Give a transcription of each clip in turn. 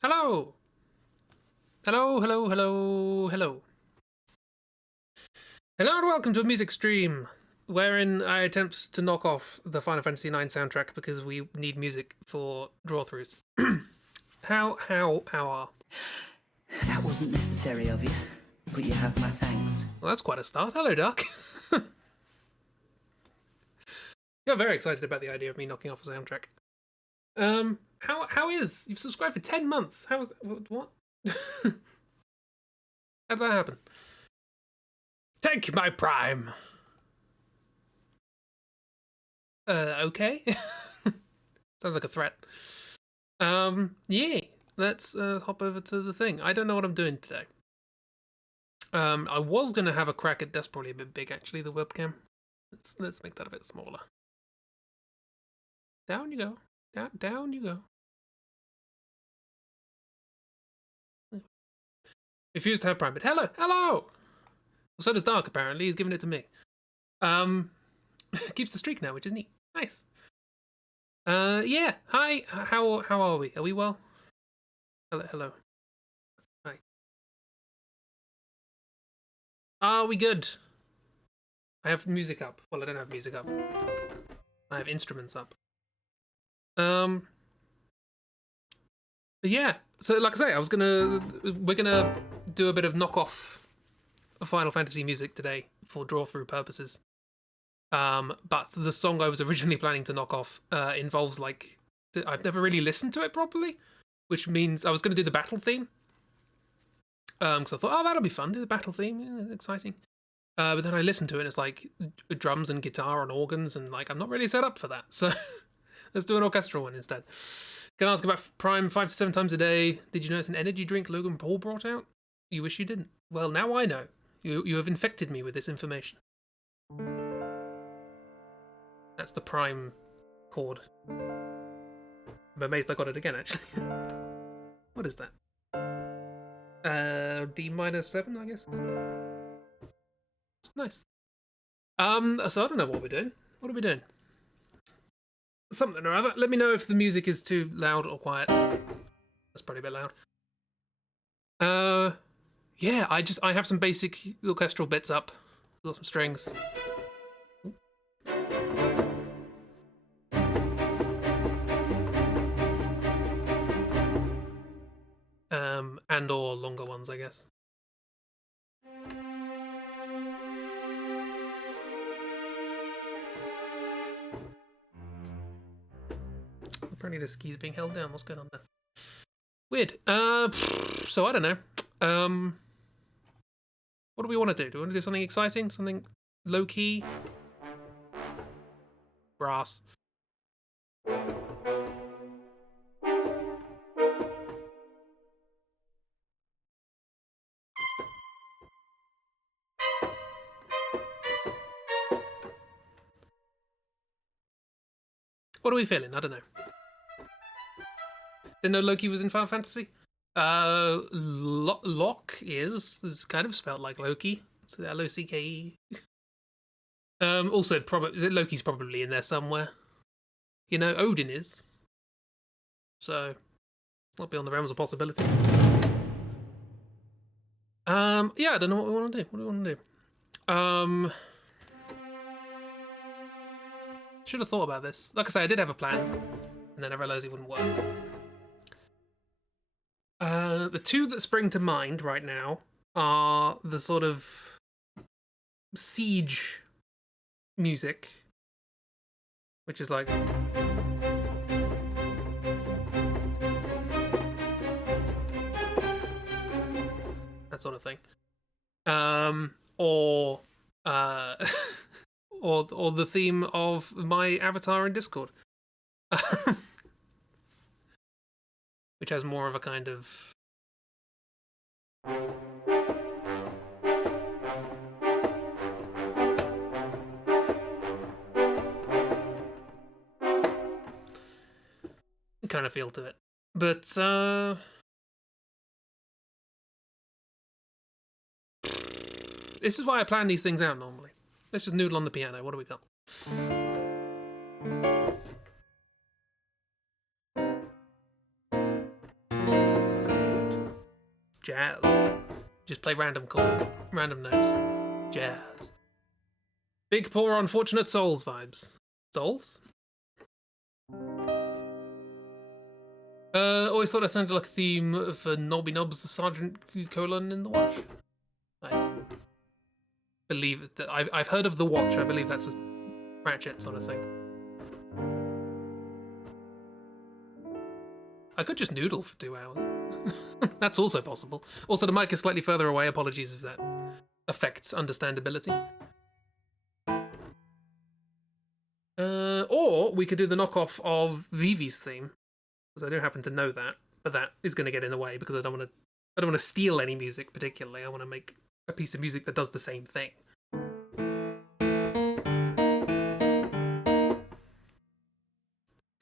Hello! Hello, hello, hello, hello. Hello and welcome to a music stream, wherein I attempt to knock off the Final Fantasy IX soundtrack because we need music for draw-throughs. How are? That wasn't necessary of you, but you have my thanks. Well, that's quite a start. Hello, Duck. You're very excited about the idea of me knocking off a soundtrack. How is? You've subscribed for 10 months. How was that? What? How'd that happen? Take my prime. Okay. Sounds like a threat. Yeah. Let's hop over to the thing. I don't know what I'm doing today. I was gonna have a crack at that's probably a bit big actually, the webcam. Let's make that a bit smaller. Down you go. Down you go. Refused to have prime, but hello! Well, so does Dark apparently, he's giving it to me. Keeps the streak now, which is neat. Nice. Yeah. Hi, how are we? Are we well? Hello. Hi. Are we good? I have music up. Well, I don't have music up. I have instruments up. But yeah. So, like I say, we're gonna do a bit of knockoff of Final Fantasy music today for draw-through purposes. But the song I was originally planning to knock off involves like I've never really listened to it properly, which means I was going to do the battle theme. Because I thought, oh, that'll be fun, do the battle theme, yeah, exciting. But then I listened to it, and it's like drums and guitar and organs, and like I'm not really set up for that. So let's do an orchestral one instead. Can I ask about Prime 5 to 7 times a day? Did you know it's an energy drink Logan Paul brought out? You wish you didn't. Well, now I know. You have infected me with this information. That's the prime chord. I'm amazed I got it again, actually. What is that? D minor 7, I guess. Nice. So I don't know what we're doing. What are we doing? Something or other. Let me know if the music is too loud or quiet. That's probably a bit loud. Yeah, I have some basic orchestral bits up. Got some strings. And or longer ones, I guess. Apparently this key's being held down. What's going on there? Weird. So I don't know. What do we want to do? Do we want to do something exciting? Something low-key? Brass. What are we feeling? I don't know. Didn't know Loki was in Final Fantasy? Lock is kind of spelled like Loki. So L-O-C-K-E. Also, Loki's probably in there somewhere. You know, Odin is. So, not beyond the realms of possibility. Yeah, I don't know what we want to do. What do we want to do? Should have thought about this. Like I say, I did have a plan, and then I realised it wouldn't work. The two that spring to mind right now are the sort of Siege music, which is like that sort of thing, or or the theme of my avatar in Discord, which has more of a kind of kind of feel to it. But this is why I plan these things out normally. Let's just noodle on the piano. What do we got? jazz. Just play random notes. Jazz. Big Poor Unfortunate Souls vibes. Souls? Always thought it sounded like a theme for Nobby Nob's Sergeant Colon in The Watch. I believe that I've heard of The Watch. I believe that's a Ratchet sort of thing. I could just noodle for 2 hours. That's also possible. Also, the mic is slightly further away. Apologies if that affects understandability. Or we could do the knockoff of Vivi's theme, because I do happen to know that, but that is going to get in the way because I don't want to steal any music particularly. I want to make a piece of music that does the same thing.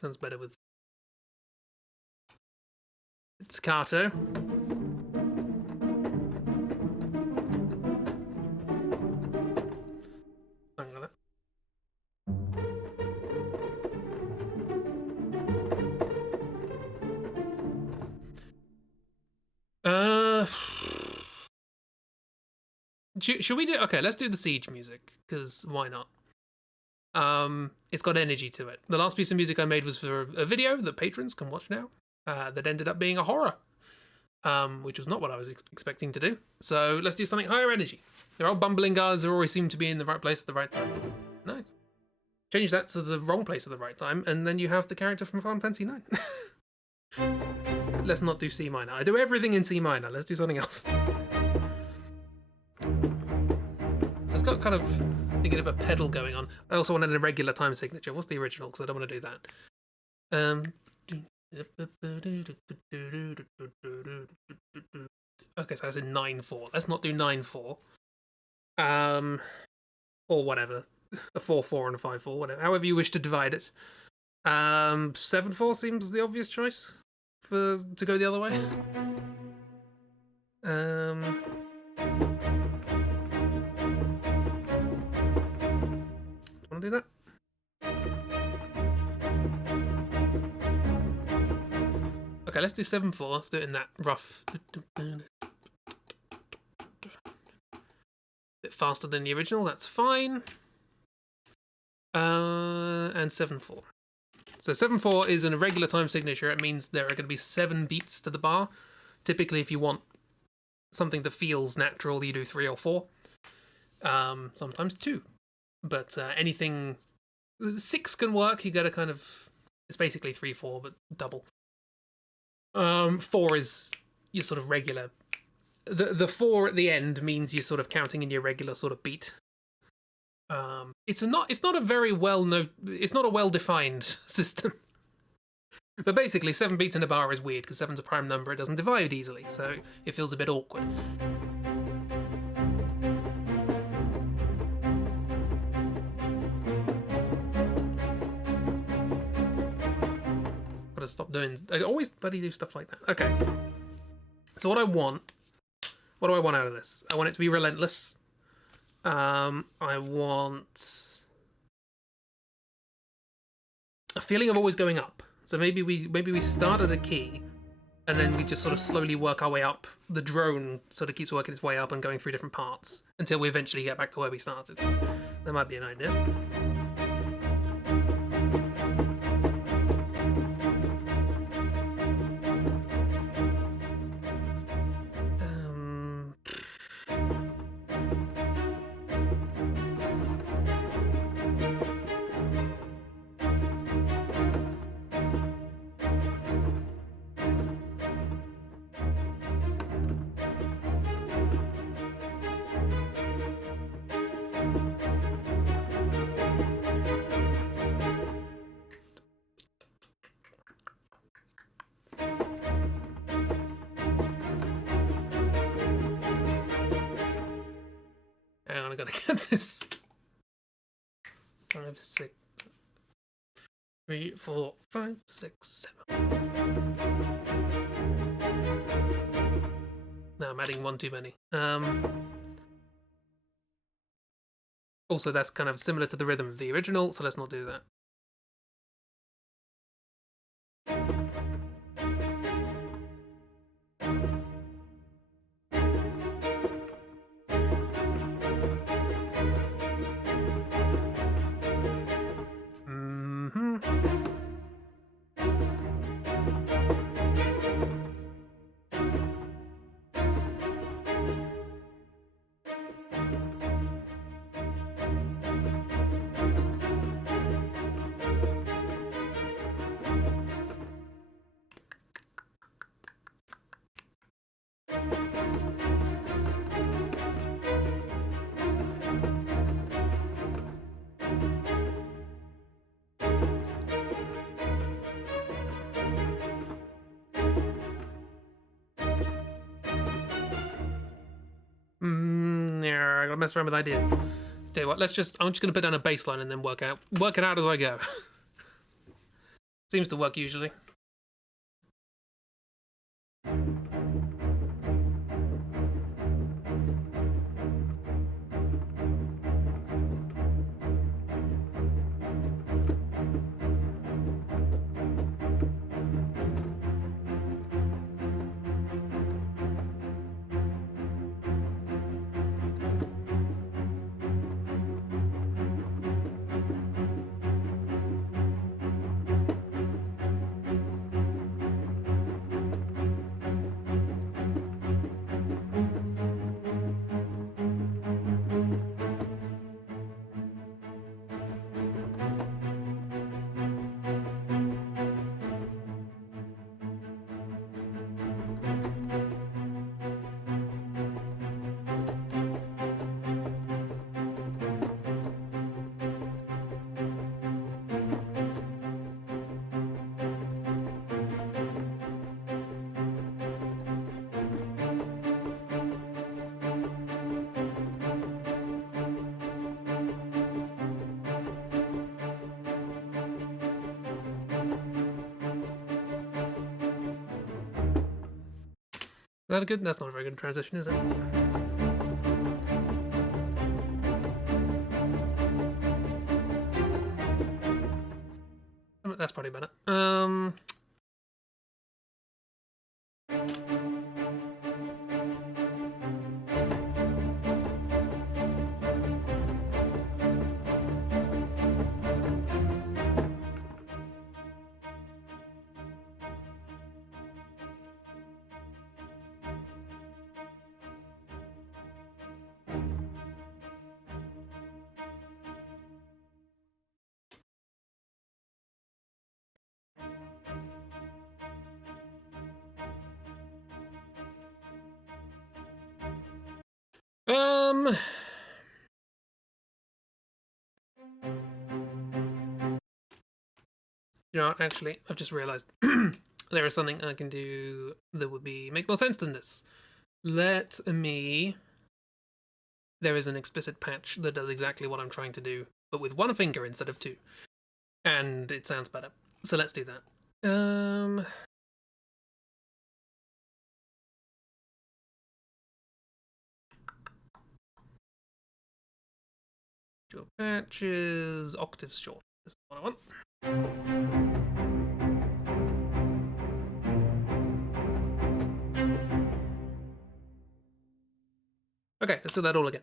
Sounds better with staccato. Something like that. Should we do? Okay, let's do the Siege music, because why not? It's got energy to it. The last piece of music I made was for a video that patrons can watch now. That ended up being a horror, which was not what I was expecting to do. So let's do something higher energy. They're all bumbling guys who always seem to be in the right place at the right time. Nice. Change that to the wrong place at the right time, and then you have the character from Final Fantasy IX. Let's not do C minor. I do everything in C minor. Let's do something else. So it's got kind of thinking of a pedal going on. I also want an irregular time signature. What's the original? Because I don't want to do that. Okay, so that's in 9/4. Let's not do 9/4. Or whatever. A 4/4 and a 5/4, whatever. However you wish to divide it. 7/4 seems the obvious choice to go the other way. Want to do that? Okay, let's do 7/4. Let's do it in that rough. Bit faster than the original. That's fine. And 7/4. So 7/4 is an irregular time signature. It means there are going to be 7 beats to the bar. Typically, if you want something that feels natural, you do 3 or 4. Sometimes 2. But anything 6 can work. You get a kind of, it's basically 3/4 but double. 4 is your sort of regular. The 4 at the end means you're sort of counting in your regular sort of beat. It's not a very it's not a well-defined system. But basically, 7 beats in a bar is weird because 7's a prime number. It doesn't divide easily, so it feels a bit awkward. Gotta stop doing. I always bloody do stuff like that. Okay. So what do I want out of this? I want it to be relentless. I want a feeling of always going up. So maybe we start at a key, and then we just sort of slowly work our way up. The drone sort of keeps working its way up and going through different parts until we eventually get back to where we started. That might be an idea. I gotta get this. 5, 6, 3, 4, 5, 6, 7. No, I'm adding 1 too many. Also, that's kind of similar to the rhythm of the original, so let's not do that. Yeah, I gotta mess around with ideas. Tell you what, I'm just gonna put down a baseline and then work it out as I go. Seems to work usually. Is that a good? That's not a very good transition, is it? That's probably better. You know what, actually, I've just realised there is something I can do that would make more sense than this. Let me. There is an explicit patch that does exactly what I'm trying to do, but with one finger instead of two, and it sounds better. So let's do that. Your patch is octaves short. This is what I want. Okay, let's do that all again.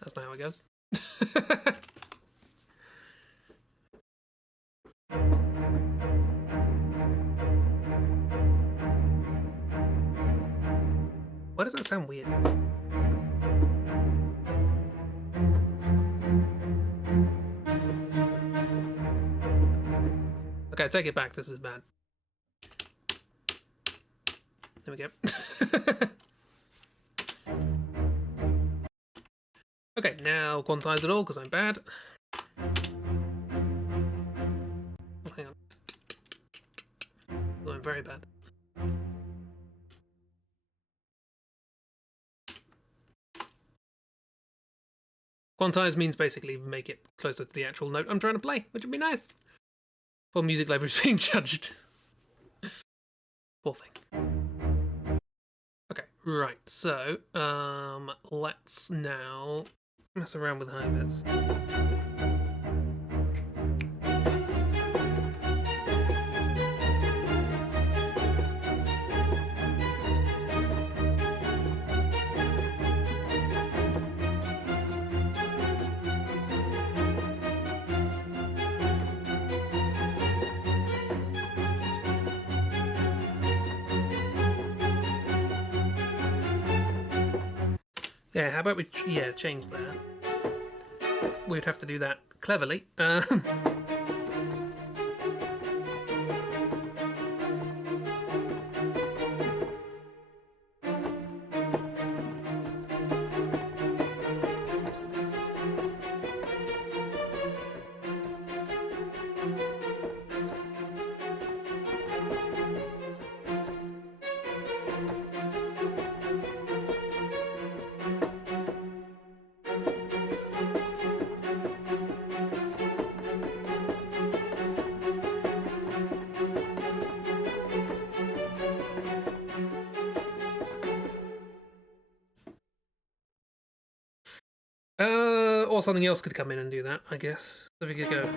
That's not how it goes. Why does that sound weird? Okay, take it back. This is bad. There we go. Okay, now quantize it all because I'm bad. Oh, hang on. Oh, I'm very bad. Quantize means basically make it closer to the actual note I'm trying to play, which would be nice. Poor music library's being judged. Poor thing. Okay, right, so, let's now mess around with high bits. Yeah, how about we change that? We'd have to do that cleverly. Or something else could come in and do that, I guess. So we could go.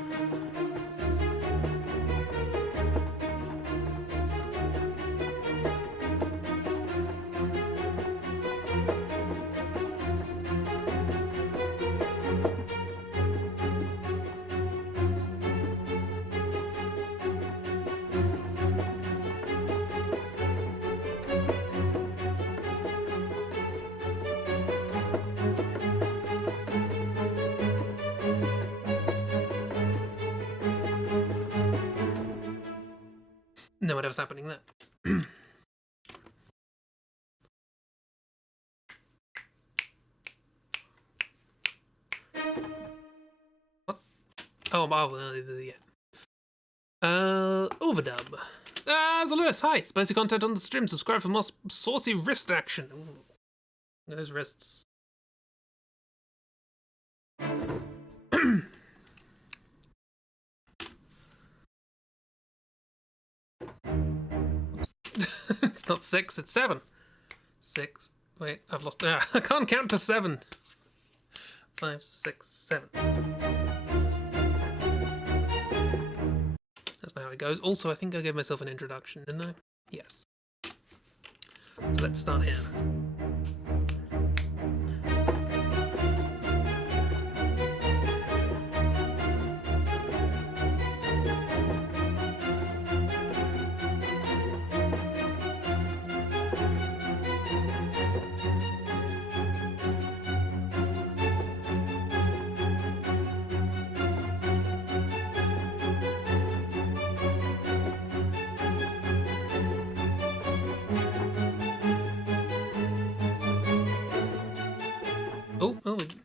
No, whatever's happening there. What? Oh, yeah. Overdub. Zalewis, hi. Spicy content on the stream. Subscribe for more saucy wrist action. Ooh. Look at those wrists. It's not 6, it's 7. 6. Wait, I've lost. I can't count to 7. 5, 6, 7. That's not how it goes. Also, I think I gave myself an introduction, didn't I? Yes. So let's start here.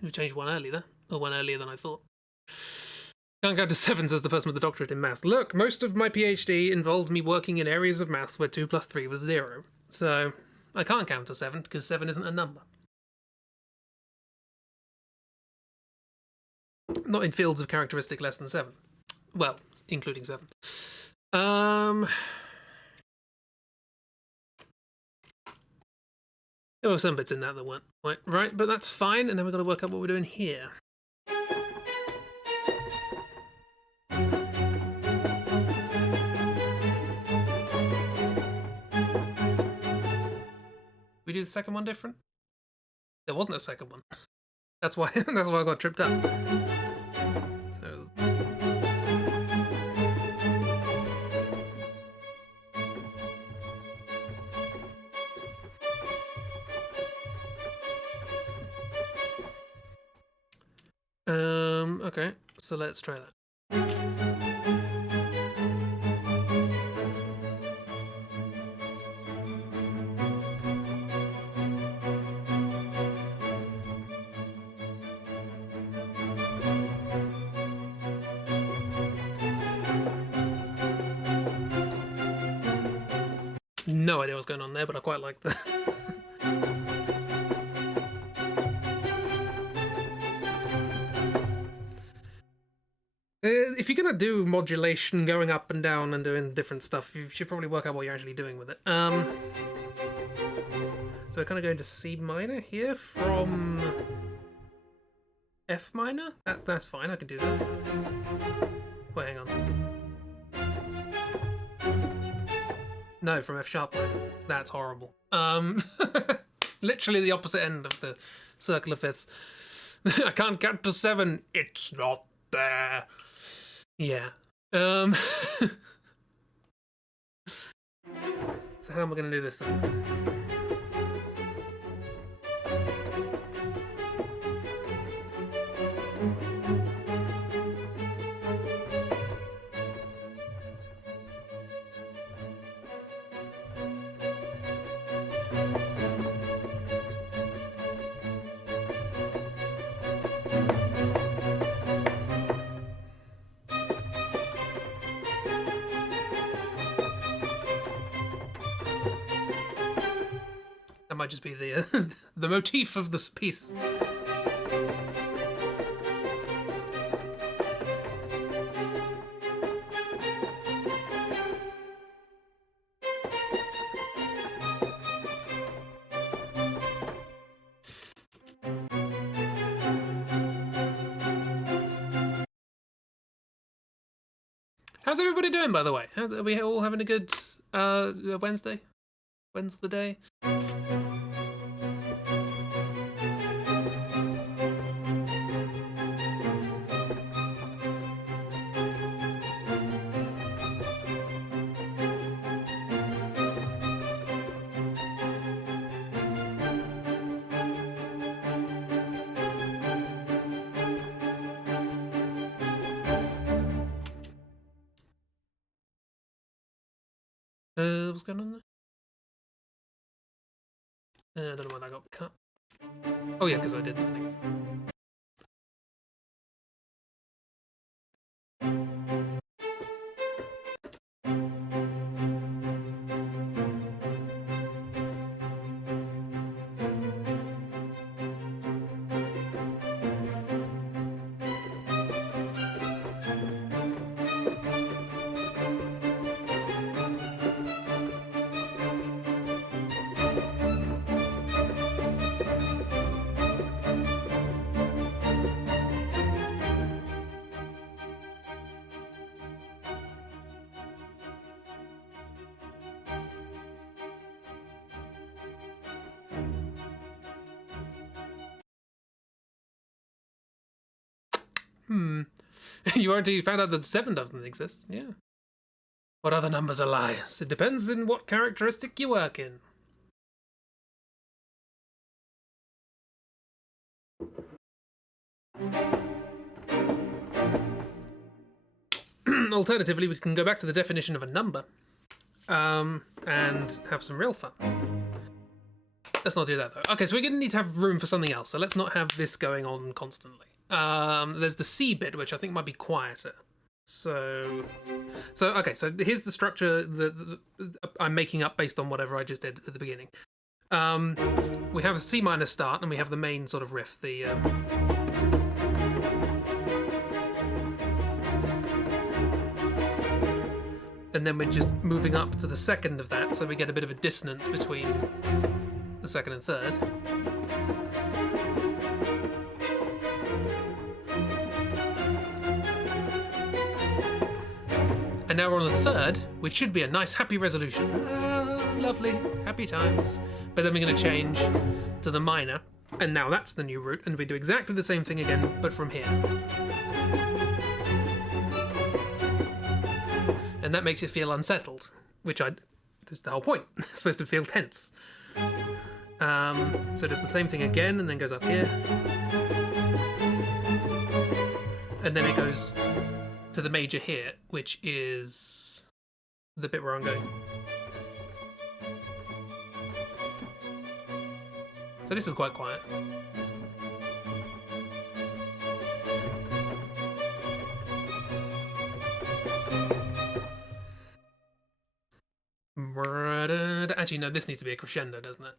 We changed one earlier there. Or one earlier than I thought. Can't count to 7, says the person with the doctorate in maths. Look, most of my PhD involved me working in areas of maths where 2 plus 3 was 0. So, I can't count to 7, because 7 isn't a number. Not in fields of characteristic less than 7. Well, including 7. There were some bits in that weren't right, but that's fine, and then we've got to work out what we're doing here. We do the second one different? There wasn't a second one. That's why I got tripped up. So okay, so let's try that. No idea what's going on there, but I quite like that. If you're gonna do modulation, going up and down and doing different stuff, you should probably work out what you're actually doing with it. So we're kind of going to C minor here from F minor. That's fine. I can do that. Wait, hang on. No, from F sharp minor. That's horrible. Literally the opposite end of the circle of fifths. I can't count to 7. It's not there. Yeah. So how am I going to do this then? That might just be the the motif of this piece. How's everybody doing, by the way? Are we all having a good Wednesday? When's the day? What's going on there? I don't know why that got cut. Oh yeah, because I did the thing. You already found out that 7 doesn't exist. Yeah. What other numbers are lies? It depends on what characteristic you work in. Alternatively, we can go back to the definition of a number and have some real fun. Let's not do that, though. Okay, so we're going to need to have room for something else, so let's not have this going on constantly. There's the C bit, which I think might be quieter. So here's the structure that I'm making up based on whatever I just did at the beginning. We have a C minor start, and we have the main sort of riff, the... and then we're just moving up to the second of that, so we get a bit of a dissonance between the second and third. And now we're on the third, which should be a nice happy resolution. Lovely, happy times. But then we're going to change to the minor, and now that's the new root, and we do exactly the same thing again, but from here. And that makes it feel unsettled, that's the whole point. It's supposed to feel tense. So it does the same thing again, and then goes up here. And then it goes to the major here, which is the bit where I'm going. So this is quite quiet. Actually, no, this needs to be a crescendo, doesn't it?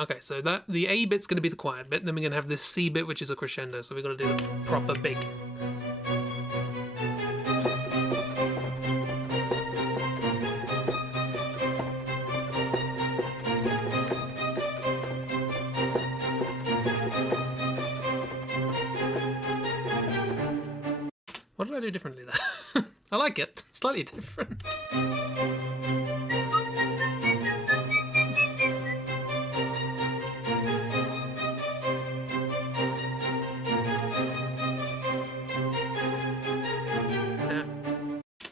Okay, so the A bit's going to be the quiet bit, then we're going to have this C bit, which is a crescendo, so we've got to do the proper big. What did I do differently there? I like it. Slightly different.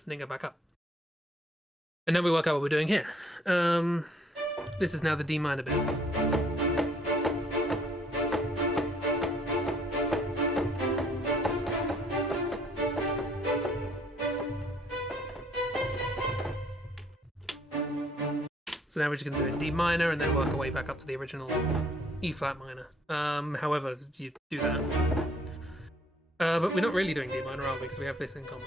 Then go back up. And then we work out what we're doing here. This is now the D minor bit. So now we're just going to do a D minor and then work our way back up to the original E flat minor. However you do that. But we're not really doing D minor, are we? Because we have this in common.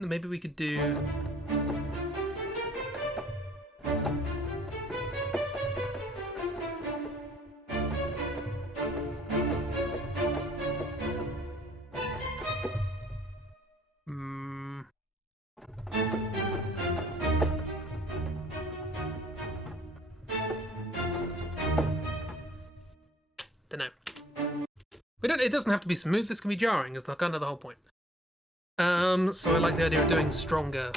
Maybe we could do... Dunno. It doesn't have to be smooth, this can be jarring, is kind of the whole point. So I like the idea of doing stronger.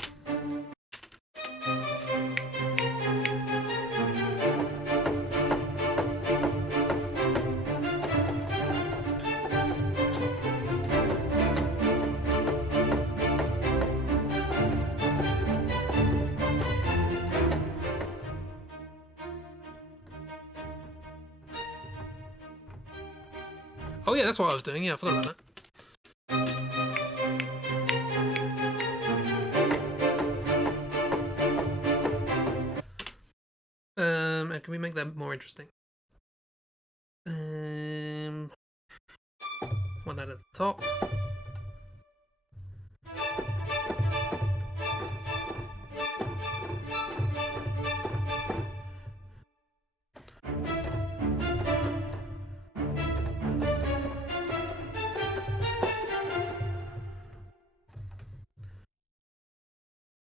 Oh yeah, that's what I was doing. Yeah, I forgot about that. And can we make that more interesting? One out at the top.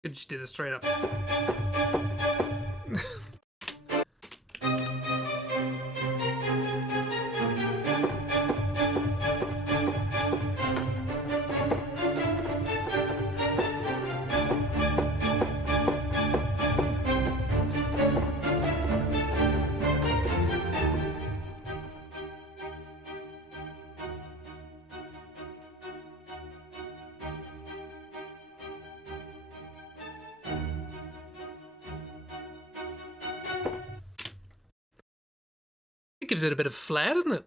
Could just do this straight up. It gives it a bit of flair, doesn't it?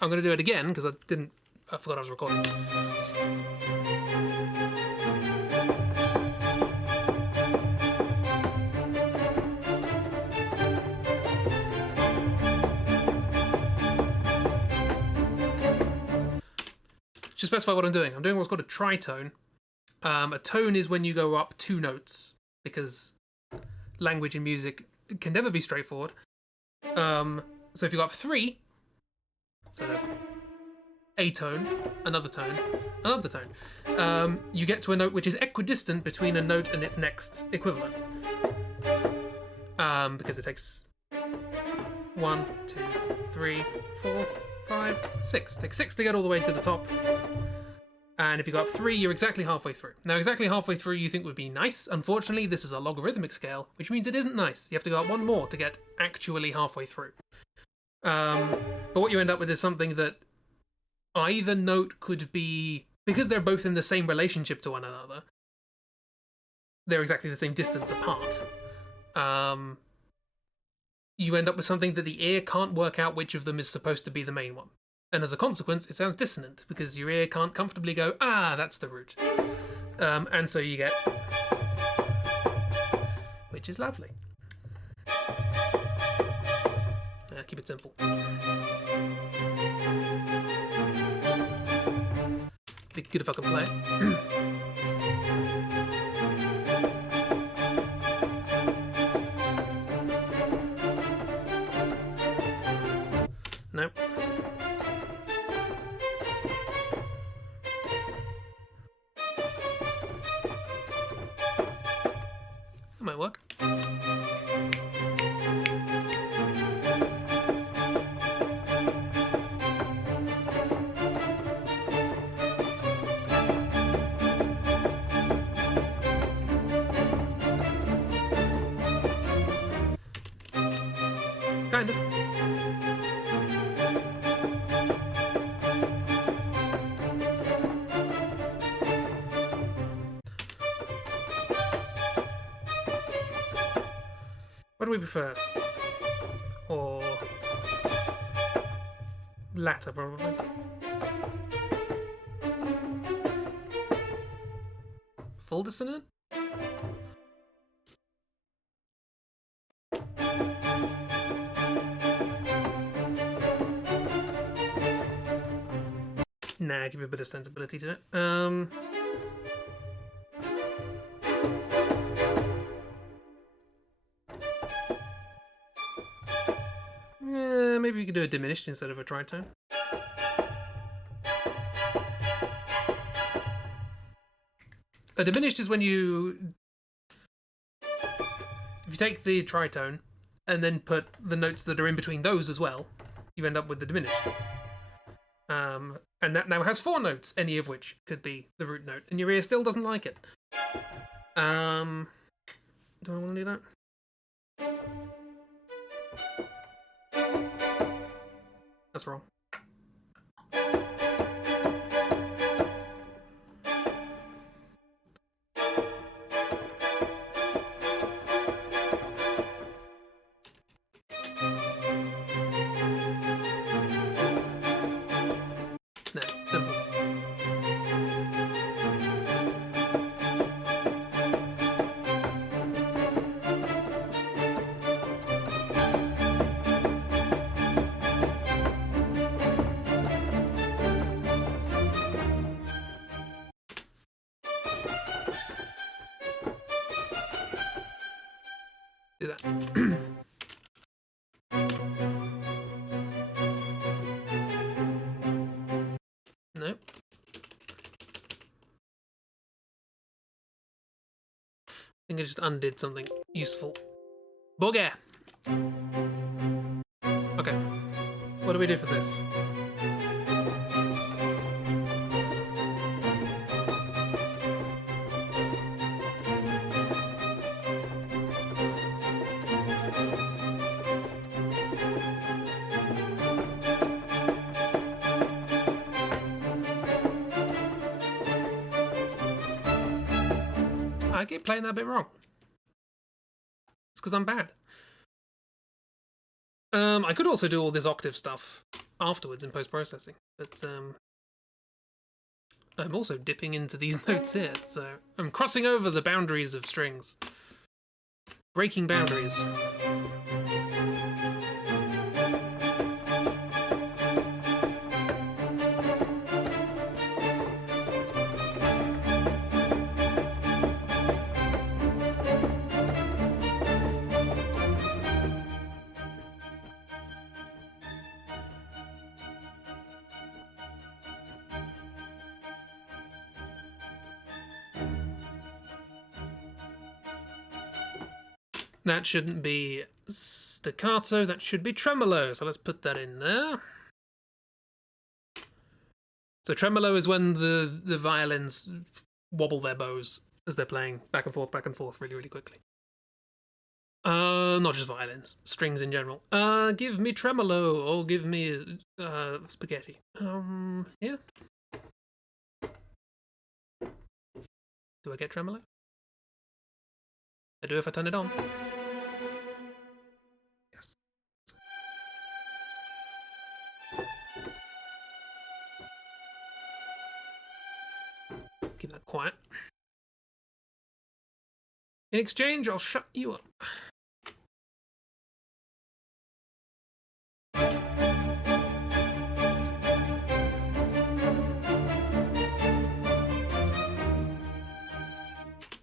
I'm going to do it again because I forgot I was recording. To specify what I'm doing what's called a tritone. A tone is when you go up 2 notes, because language and music can never be straightforward. So if you go up 3, so a tone, another tone, another tone, you get to a note which is equidistant between a note and its next equivalent. Because it takes 1, 2, 3, 4, 5, 6. It takes 6 to get all the way to the top. And if you go up 3, you're exactly halfway through. Now, exactly halfway through you think would be nice. Unfortunately, this is a logarithmic scale, which means it isn't nice. You have to go up 1 more to get actually halfway through. But what you end up with is something that either note could be... Because they're both in the same relationship to one another, they're exactly the same distance apart. You end up with something that the ear can't work out which of them is supposed to be the main one. And as a consequence, it sounds dissonant, because your ear can't comfortably go, ah, that's the root. And so you get... Which is lovely. Keep it simple. Be good if I can play it. Nope. That might work. Kind of. What do we prefer? Or latter, probably. Full dissonant? Yeah, give it a bit of sensibility to it. Maybe we could do a diminished instead of a tritone. A diminished is when you... If you take the tritone and then put the notes that are in between those as well, you end up with the diminished. And that now has 4 notes, any of which could be the root note, and your ear still doesn't like it. Do I want to do that? That's wrong. No, simple. Do that. Nope. I think I just undid something useful. Bugger! Okay. What do we do for this? I keep playing that bit wrong. It's because I'm bad. I could also do all this octave stuff afterwards in post-processing, but I'm also dipping into these notes here, so I'm crossing over the boundaries of strings. Breaking boundaries. That shouldn't be staccato, that should be tremolo, so let's put that in there. So tremolo is when the violins wobble their bows as they're playing back and forth really, really quickly. Not just violins, strings in general. Give me tremolo, or give me spaghetti. Yeah. Do I get tremolo? I do if I turn it on. Yes. Keep that quiet. In exchange, I'll shut you up.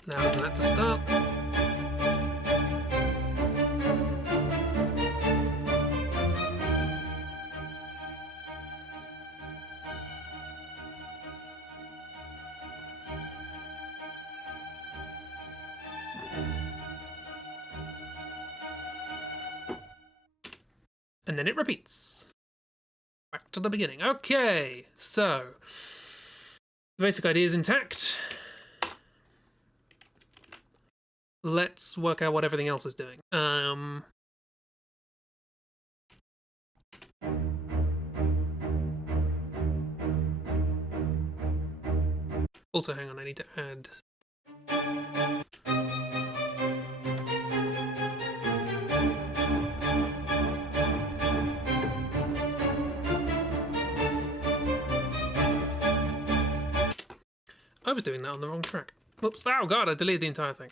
Now open that to start. And then it repeats. Back to the beginning. Okay, so the basic idea is intact. Let's work out what everything else is doing. Also, hang on, I need to add... I was doing that on the wrong track. Whoops. Oh god, I deleted the entire thing.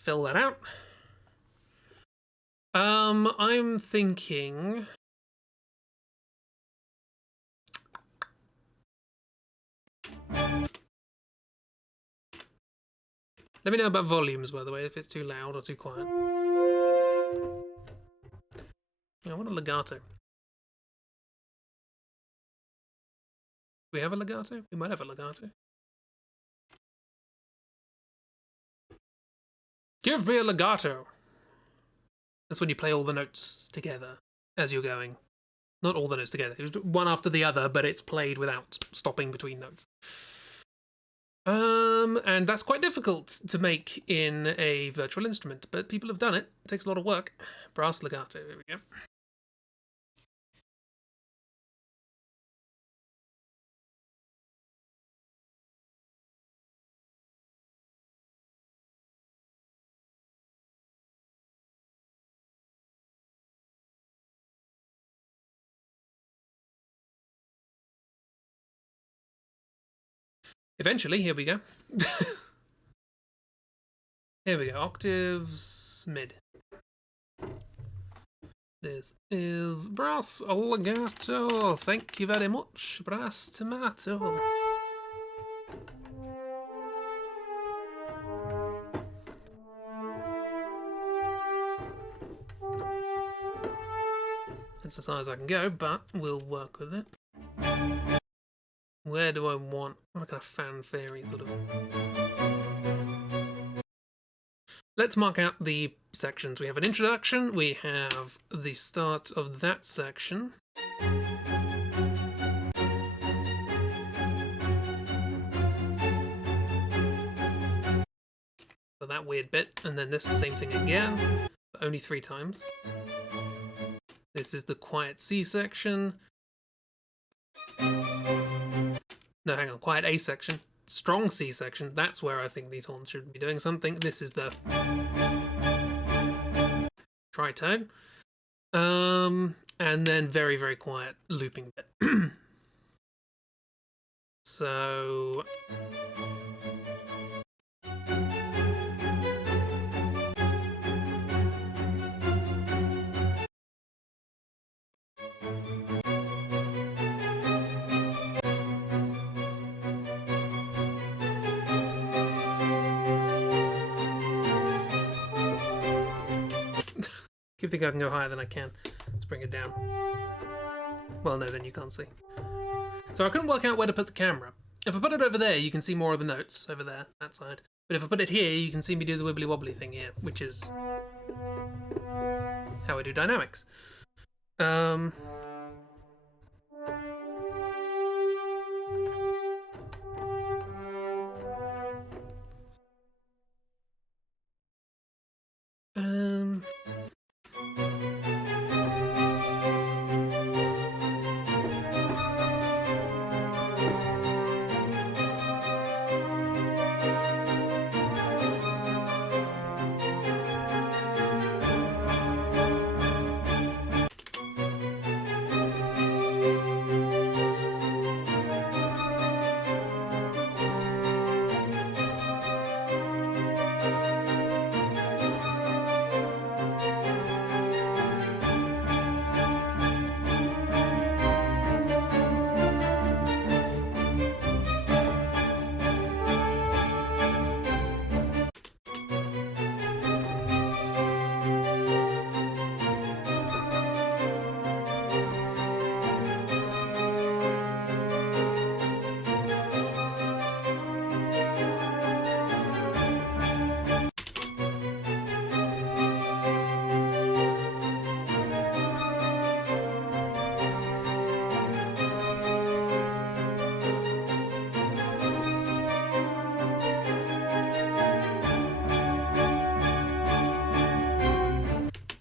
Fill that out. I'm thinking. Let me know about volumes, by the way, if it's too loud or too quiet. I want a legato. Do we have a legato? We might have a legato. Give me a legato. That's when you play all the notes together as you're going. Not all the notes together. It's one after the other, but it's played without stopping between notes. And that's quite difficult to make in a virtual instrument, but people have done it. It takes a lot of work. Brass legato, here we go. Eventually, here we go. Here we go, octaves, mid. This is brass legato. Thank you very much, brass tomato. That's as high as I can go, but we'll work with it. Where do I want? What kind of fanfare sort of? Let's mark out the sections. We have an introduction. We have the start of that section. So that weird bit, and then this same thing again, but only 3 times. This is the quiet C section. No, hang on, quiet A section. Strong C section. That's where I think these horns should be doing something. This is the tritone. And then very, very quiet looping bit. So... If you think I can go higher than I can, let's bring it down. Well, no, then you can't see. So I couldn't work out where to put the camera. If I put it over there, you can see more of the notes over there, that side. But if I put it here, you can see me do the wibbly wobbly thing here, which is how I do dynamics.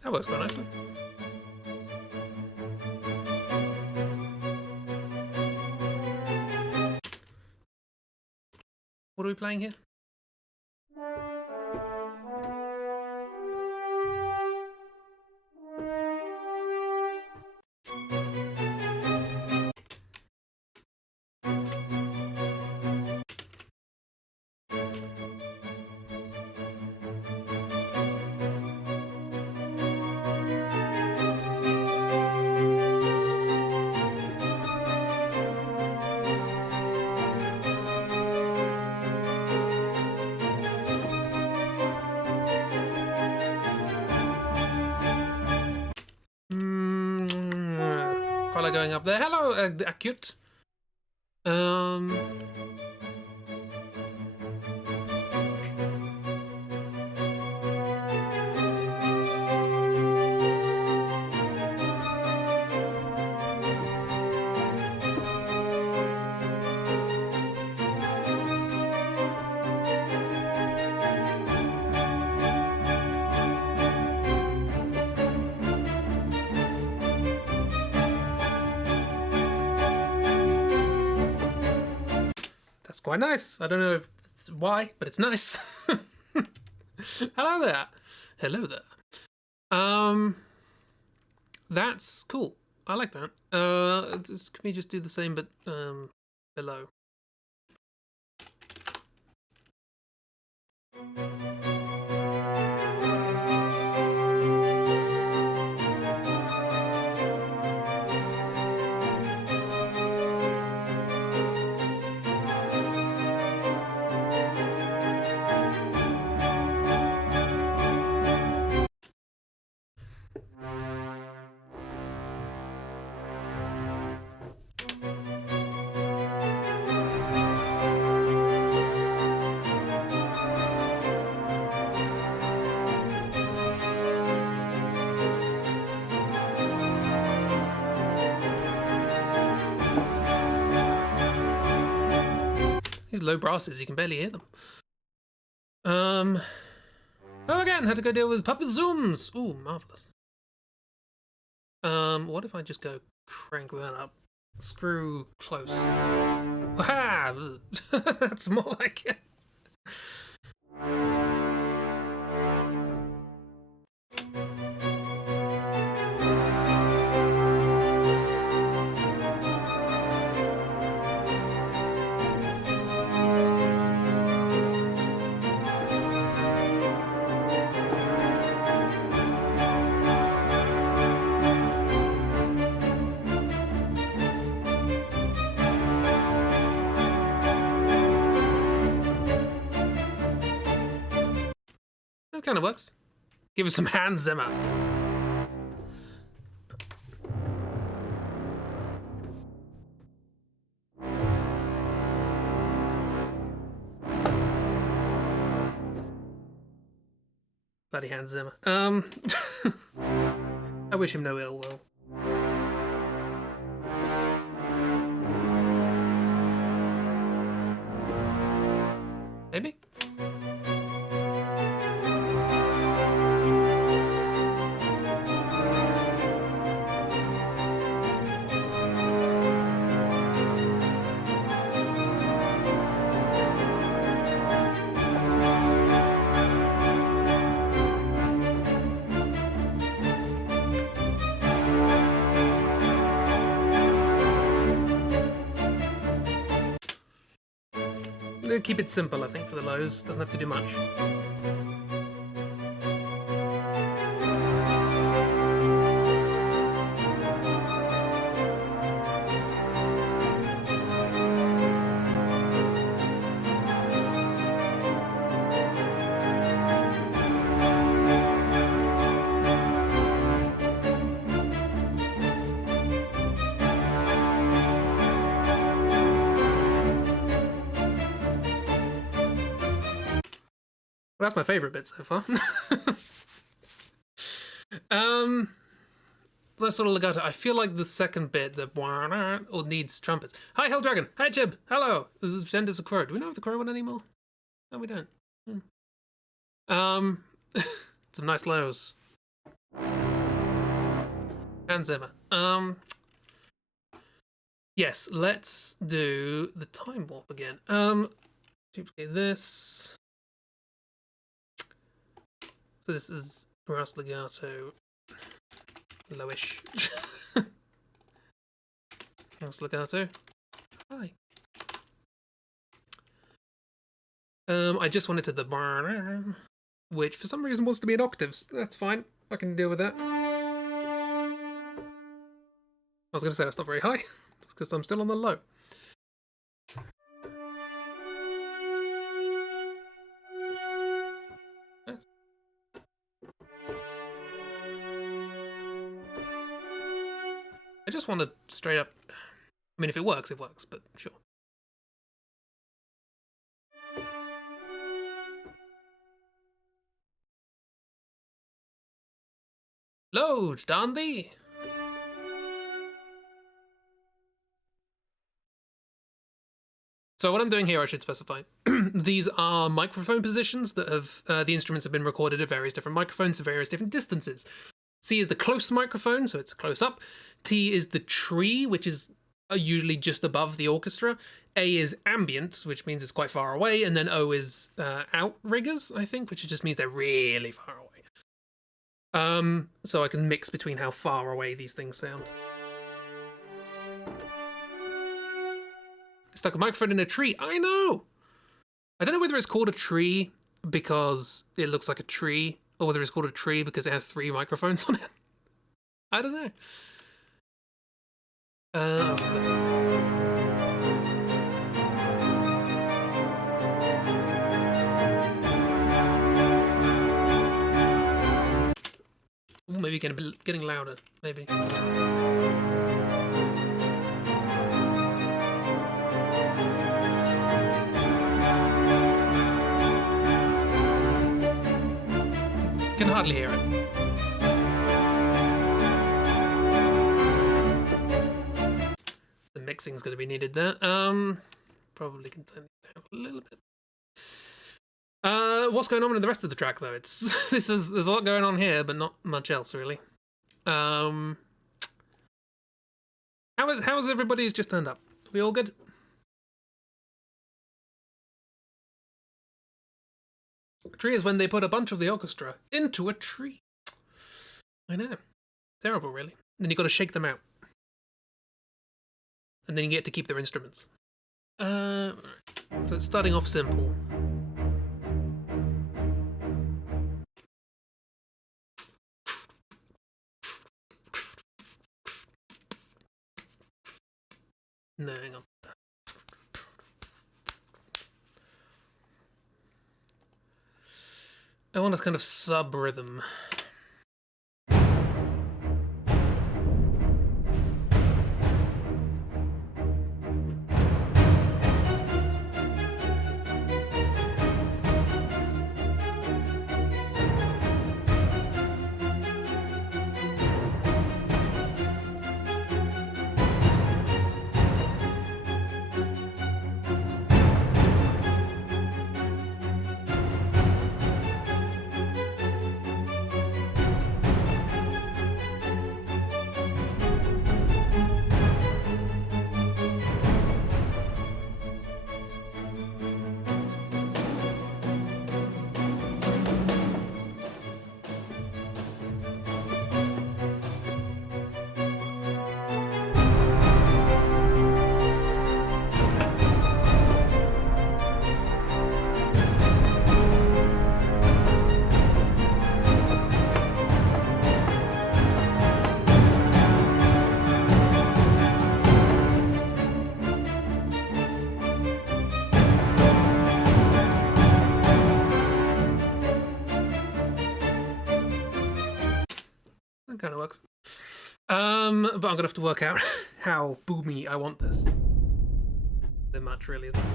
That works quite nicely. What are we playing here? Probably going up there. Hello, Acute. That's quite nice. I don't know why, but it's nice. Hello there. Hello there. That's cool. I like that. Can we just do the same but below? These low brasses, you can barely hear them. Oh, again, had to go deal with puppet zooms. Ooh, marvelous. What if I just go crank that up? Screw close. Waha! That's more like it. That kind of works. Give us some Hans Zimmer. Bloody Hans Zimmer. I wish him no ill will. Maybe? Keep it simple, I think, for the lows. Doesn't have to do much. Well, that's my favourite bit so far. That sort of legato. I feel like the second bit, the or needs trumpets. Hi, Hell Dragon. Hi, Jib. Hello. This is Send us a crow. Do we know if the crow won anymore? No, we don't. Some nice lows. And Zimmer. Yes, let's do the time warp again. Duplicate this. So this is brass legato, lowish. Brass legato. Hi. I just wanted to the bar, which for some reason wants to be in octaves. That's fine. I can deal with that. I was going to say that's not very high. It's because I'm still on the low. I just want to straight up. I mean, if it works, but sure. Load, Dandy. So what I'm doing here, I should specify, these are microphone positions that have, the instruments have been recorded at various different microphones at various different distances. C is the close microphone, so it's close up. T is the tree, which is usually just above the orchestra. A is ambient, which means it's quite far away. And then O is outriggers, I think, which just means they're really far away. So I can mix between how far away these things sound. Stuck a microphone in a tree. I know! I don't know whether it's called a tree because it looks like a tree, or whether it's called a tree because it has 3 microphones on it. I don't know. Ooh, maybe getting louder, maybe. Can hardly hear it. The mixing's going to be needed there. Probably can turn it down a little bit. What's going on in the rest of the track though? There's a lot going on here, but not much else really. How is everybody who's just turned up? Are we all good? A tree is when they put a bunch of the orchestra into a tree. I know. Terrible, really. Then you got to shake them out. And then you get to keep their instruments. So it's starting off simple. No, hang on. I want a kind of sub-rhythm. That kind of works. But I'm gonna have to work out how boomy I want this. Not much, really, isn't it?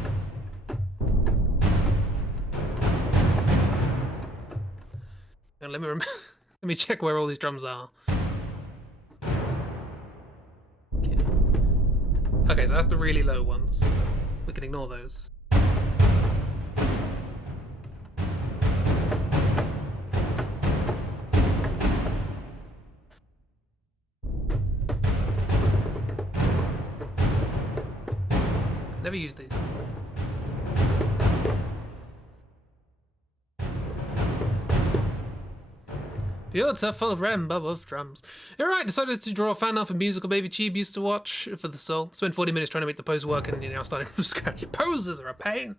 Now, let me check where all these drums are. Okay, so that's the really low ones. We can ignore those. Never use these. Beautiful rainbow of drums. Alright, decided to draw a fan art for musical Baby Cheeb used to watch for the soul. Spent 40 minutes trying to make the pose work and you're now starting from scratch. Poses are a pain.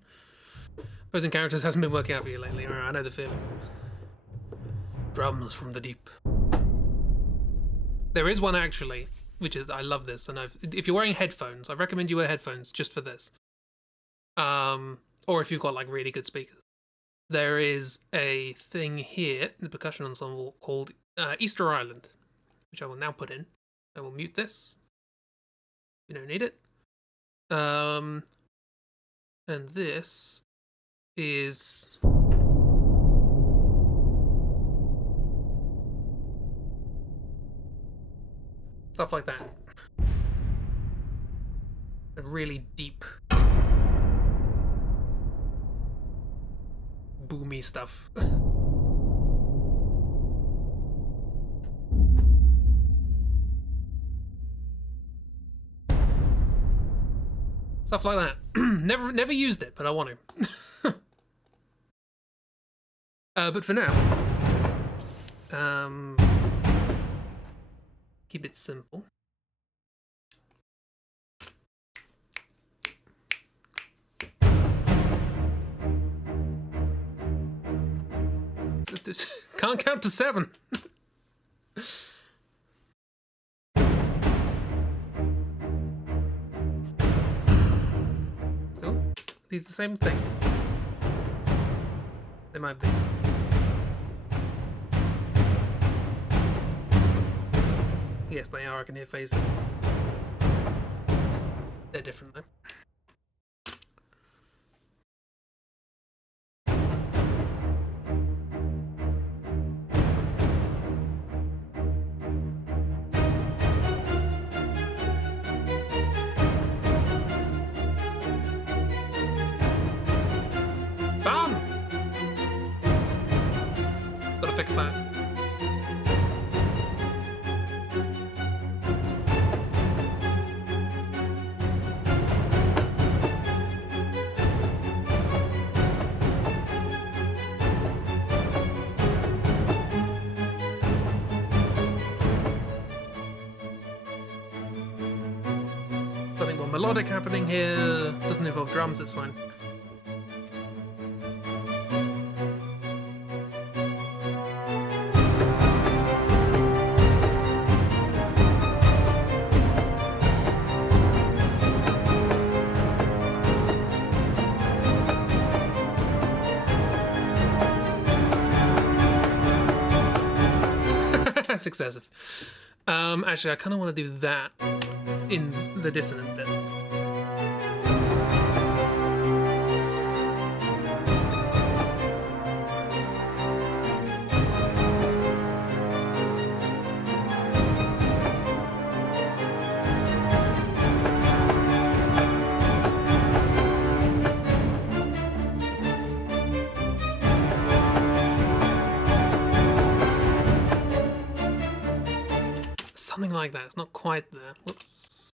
Posing characters hasn't been working out for you lately. Alright, I know the feeling. Drums from the deep. There is one actually, which is, I love this, and if you're wearing headphones, I recommend you wear headphones just for this. Or if you've got like really good speakers. There is a thing here in the percussion ensemble called Easter Island, which I will now put in. I will mute this You don't need it. And this is stuff like that. Really deep, boomy stuff. Stuff like that. Never used it, but I want to. But for now, keep it simple. Can't count to 7. Oh, these are the same thing. They might be. Yes, they are. I can hear phasing. They're different though. Gotta fix that. Something more melodic happening here. Doesn't involve drums, it's fine. That's excessive. Actually, I kind of want to do that in the dissonant bit. Something like that. It's not quite there. Whoops.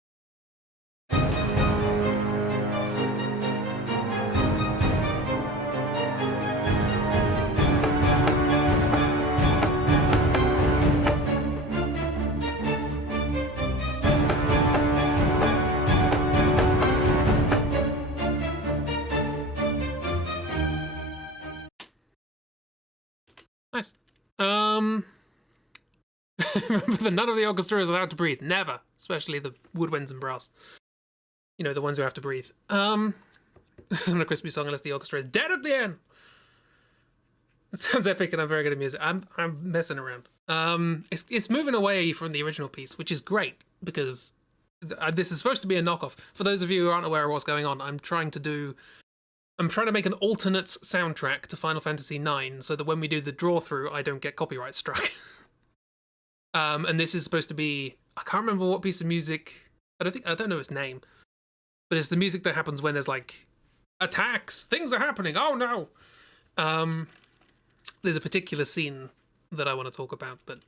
Nice. Remember that none of the orchestra is allowed to breathe. Never. Especially the woodwinds and brass. You know, the ones who have to breathe. It's not a crispy song unless the orchestra is dead at the end. It sounds epic and I'm very good at music. I'm messing around. It's moving away from the original piece, which is great because this is supposed to be a knockoff. For those of you who aren't aware of what's going on, I'm trying to make an alternate soundtrack to Final Fantasy IX so that when we do the draw through, I don't get copyright struck. And this is supposed to be, I can't remember what piece of music, I don't know its name, but it's the music that happens when there's like attacks, things are happening, oh no! There's a particular scene that I want to talk about, but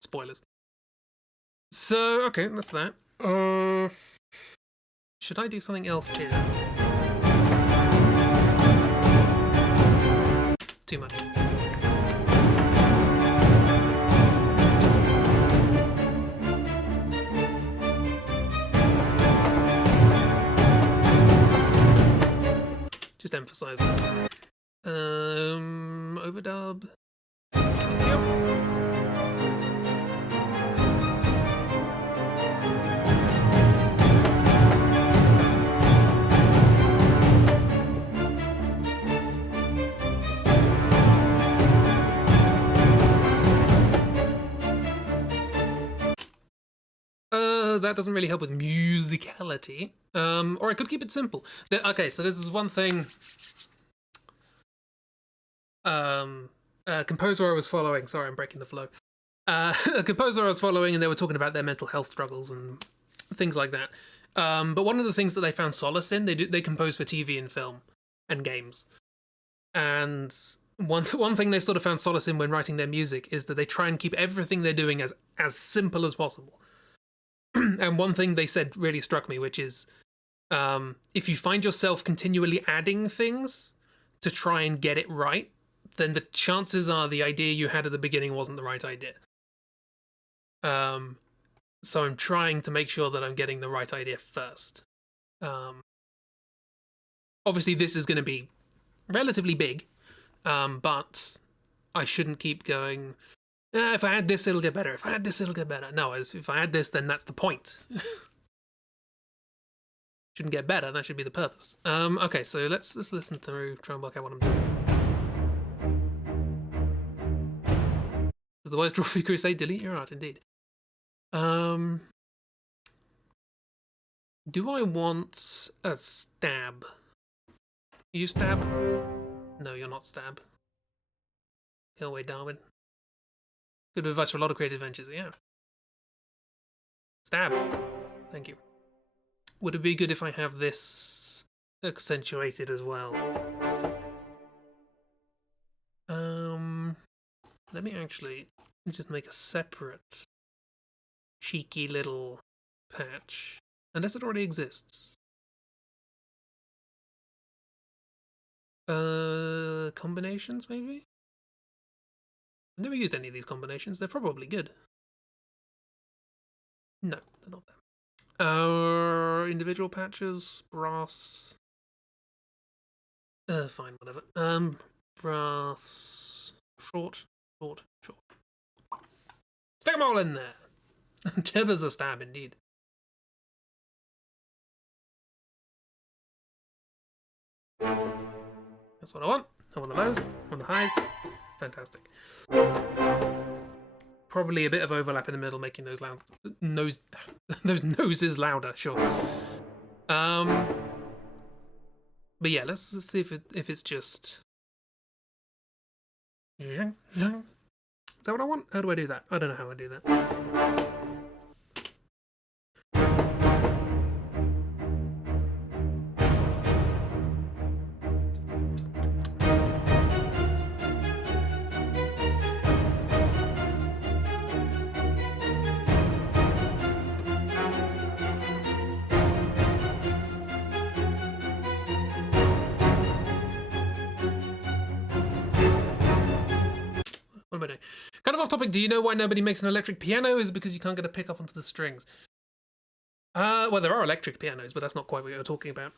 spoilers. So, okay, that's that. Should I do something else here? Too much. Just emphasize that. Overdub. Yep. that doesn't really help with musicality. Or I could keep it simple. Okay, so this is one thing. A composer I was following. Sorry, I'm breaking the flow. A composer I was following, and they were talking about their mental health struggles and things like that. But one of the things that they found solace in, they compose for TV and film and games. And one thing they sort of found solace in when writing their music is that they try and keep everything they're doing as simple as possible. And one thing they said really struck me, which is if you find yourself continually adding things to try and get it right, then the chances are the idea you had at the beginning wasn't the right idea. So I'm trying to make sure that I'm getting the right idea first. Obviously, this is going to be relatively big, but I shouldn't keep going, if I add this, it'll get better. If I add this, it'll get better. No, if I add this, then that's the point. Shouldn't get better. That should be the purpose. Okay, so let's listen through, try and work out what I'm doing. Does the words draw for Crusade delete your art? Indeed. Do I want a stab? Are you stab? No, you're not stab. Go away, Darwin. Good advice for a lot of creative ventures, yeah. Stab. Thank you. Would it be good if I have this accentuated as well? Let me actually just make a separate cheeky little patch. Unless it already exists. Combinations, maybe? I've never used any of these combinations. They're probably good. No, they're not them. Individual patches, brass. Fine, whatever. Brass. Short. Stick them all in there. Jibber's a stab, indeed. That's what I want. I want the lows, I want the highs. Fantastic. Probably a bit of overlap in the middle, making those those noses louder. Sure. But yeah, let's see if it's just. Is that what I want? How do I do that? I don't know how I do that. What am I doing? Kind of off topic, do you know why nobody makes an electric piano? Is it because you can't get a pick up onto the strings? Well, there are electric pianos, but that's not quite what you're talking about.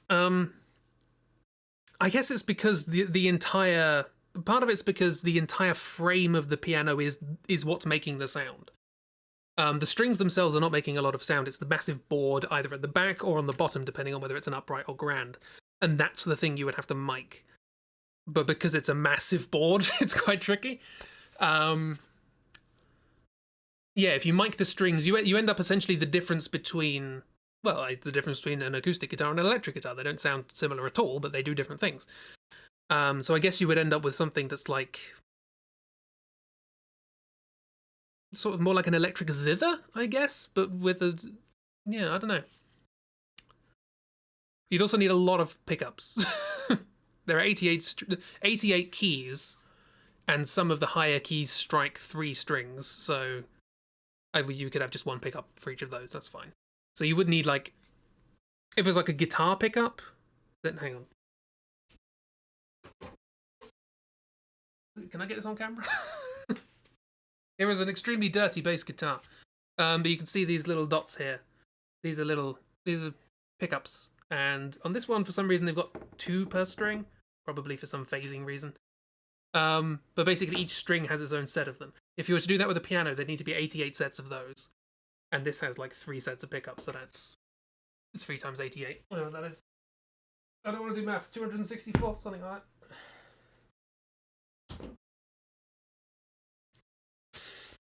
I guess it's because the entire part of it's because the entire frame of the piano is what's making the sound. The strings themselves are not making a lot of sound. It's the massive board either at the back or on the bottom, depending on whether it's an upright or grand. And that's the thing you would have to mic. But because it's a massive board, it's quite tricky. Yeah, if you mic the strings, you end up essentially the difference between the difference between an acoustic guitar and an electric guitar. They don't sound similar at all, but they do different things. So I guess you would end up with something that's like sort of more like an electric zither, I guess, but with I don't know. You'd also need a lot of pickups. There are 88 keys, and some of the higher keys strike 3 strings, so you could have just one pickup for each of those, that's fine. So you would need, like, if it was like a guitar pickup, then hang on. Can I get this on camera? Here is an extremely dirty bass guitar, but you can see these little dots here. These are pickups, and on this one, for some reason, they've got 2 per string, probably for some phasing reason. But basically each string has its own set of them. If you were to do that with a piano, there'd need to be 88 sets of those. And this has like 3 sets of pickups, so it's 3 times 88, whatever that is. I don't want to do maths, 264, something like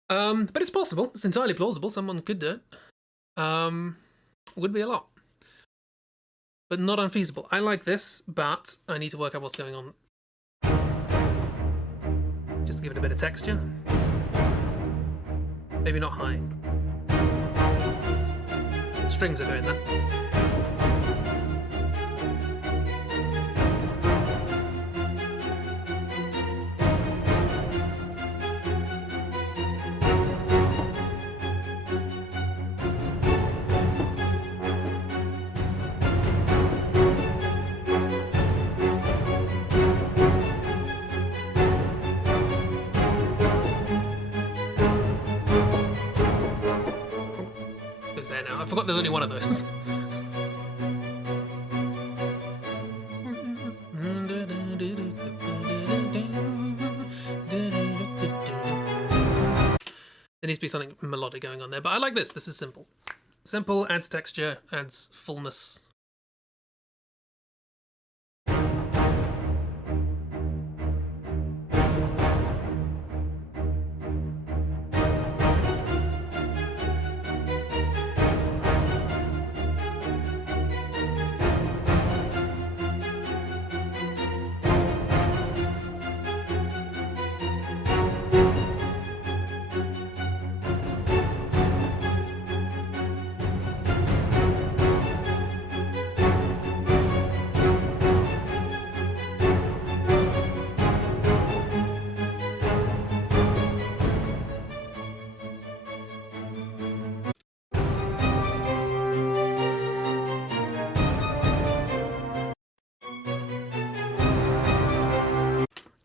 that. But it's possible. It's entirely plausible. Someone could do it. Would be a lot, but not unfeasible. I like this, but I need to work out what's going on. Just to give it a bit of texture. Maybe not high. Strings are doing that. Goes there now. I forgot there's only one of those. There needs to be something melodic going on there, but I like this. This is simple. Simple, adds texture, adds fullness.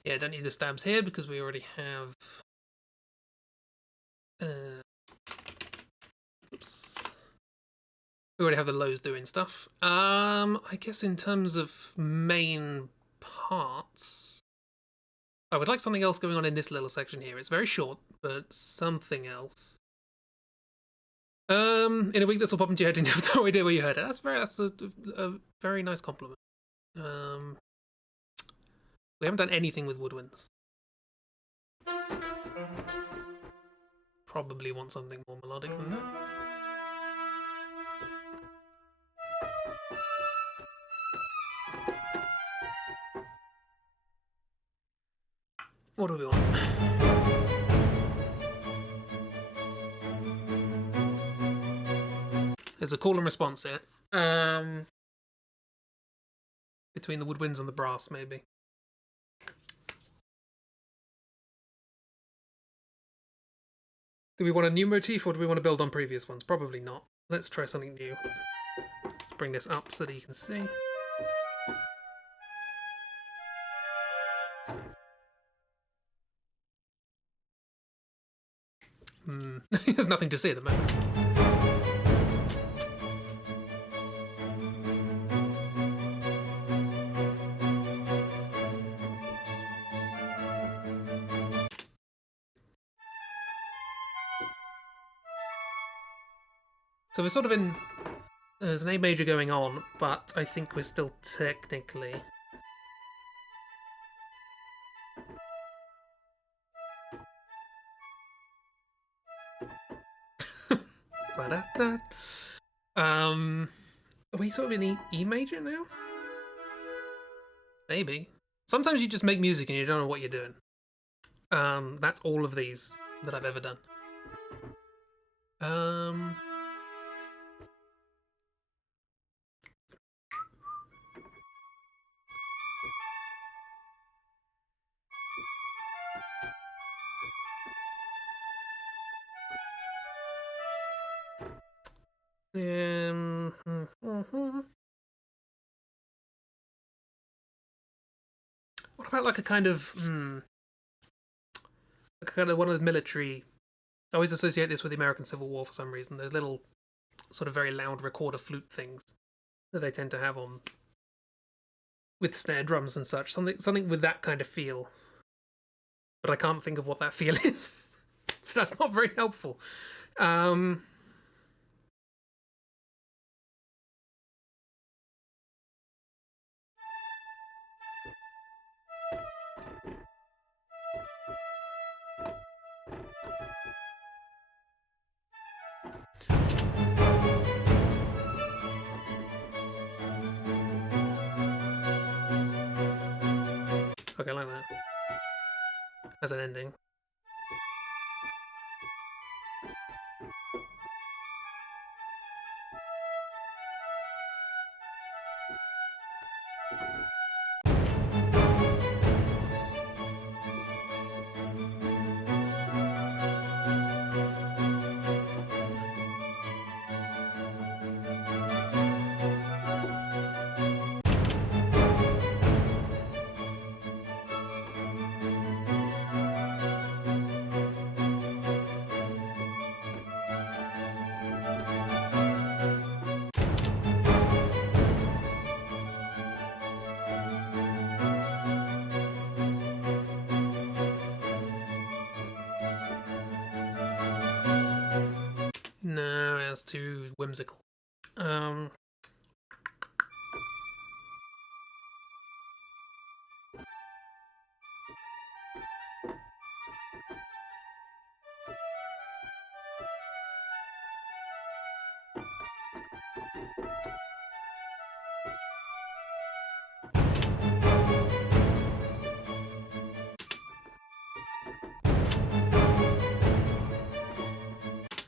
Yeah, don't need the stabs here because we already have. Oops. We already have the lows doing stuff. I guess in terms of main parts, I would like something else going on in this little section here. It's very short, but something else. In a week this will pop into your head and you have no idea where you heard it. That's a very nice compliment. We haven't done anything with woodwinds. Probably want something more melodic than that. What do we want? There's a call and response here. Between the woodwinds and the brass, maybe. Do we want a new motif or do we want to build on previous ones? Probably not. Let's try something new. Let's bring this up so that you can see. There's nothing to see at the moment. So we're sort of in... There's an A major going on, but I think we're still technically... Are we sort of in E major now? Maybe. Sometimes you just make music and you don't know what you're doing. That's all of these that I've ever done. What about like a kind of one of the military? I always associate this with the American Civil War for some reason. Those little sort of very loud recorder flute things that they tend to have on with snare drums and such. Something with that kind of feel. But I can't think of what that feel is. So that's not very helpful. as an ending. No, that's too whimsical.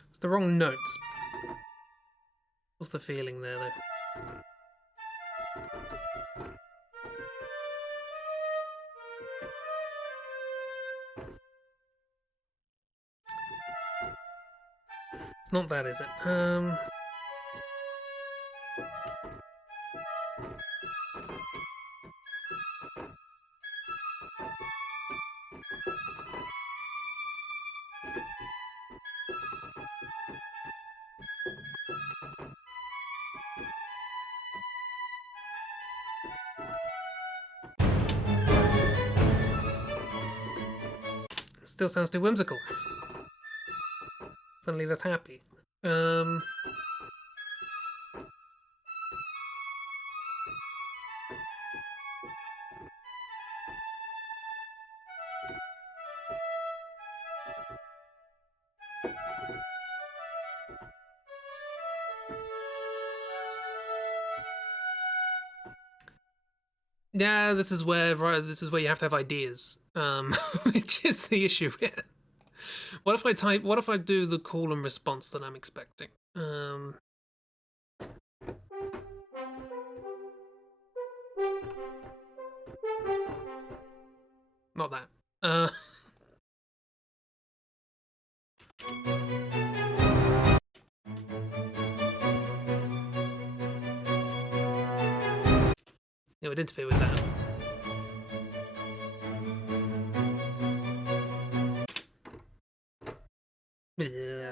It's the wrong notes. What's the feeling there, though? It's not that, is it? Still sounds too whimsical. Suddenly that's happy. Yeah, this is where you have to have ideas, which is the issue here. What if I do the call and response that I'm expecting? Not that. It would interfere with that. Yeah.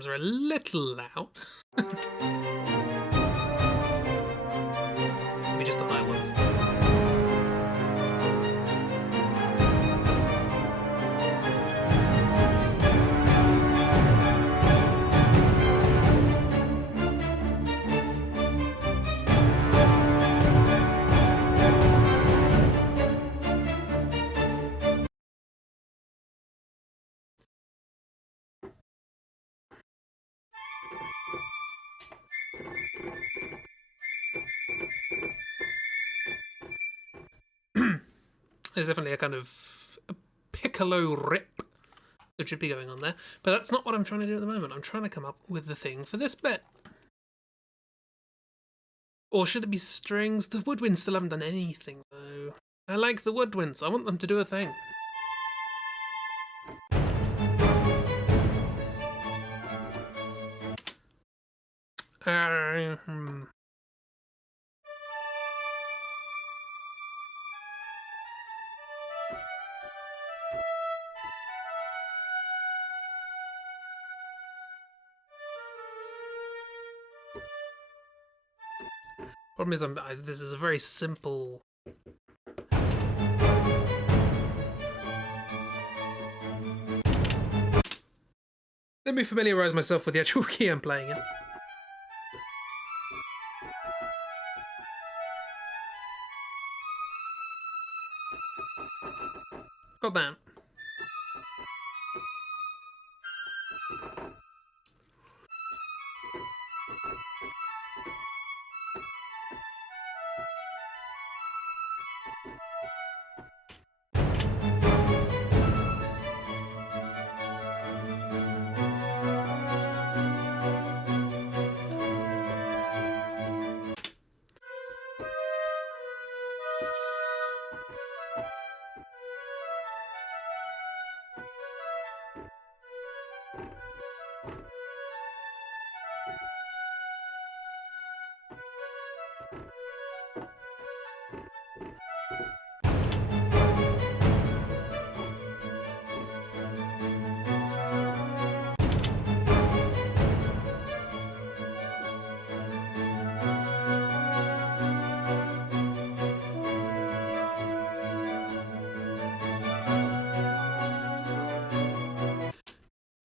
drums are a little loud. Maybe just the high ones. There's definitely a kind of a piccolo rip that should be going on there. But that's not what I'm trying to do at the moment. I'm trying to come up with the thing for this bit. Or should it be strings? The woodwinds still haven't done anything, though. I like the woodwinds. I want them to do a thing. Problem is, this is a very simple. Let me familiarise myself with the actual key I'm playing in. Got that.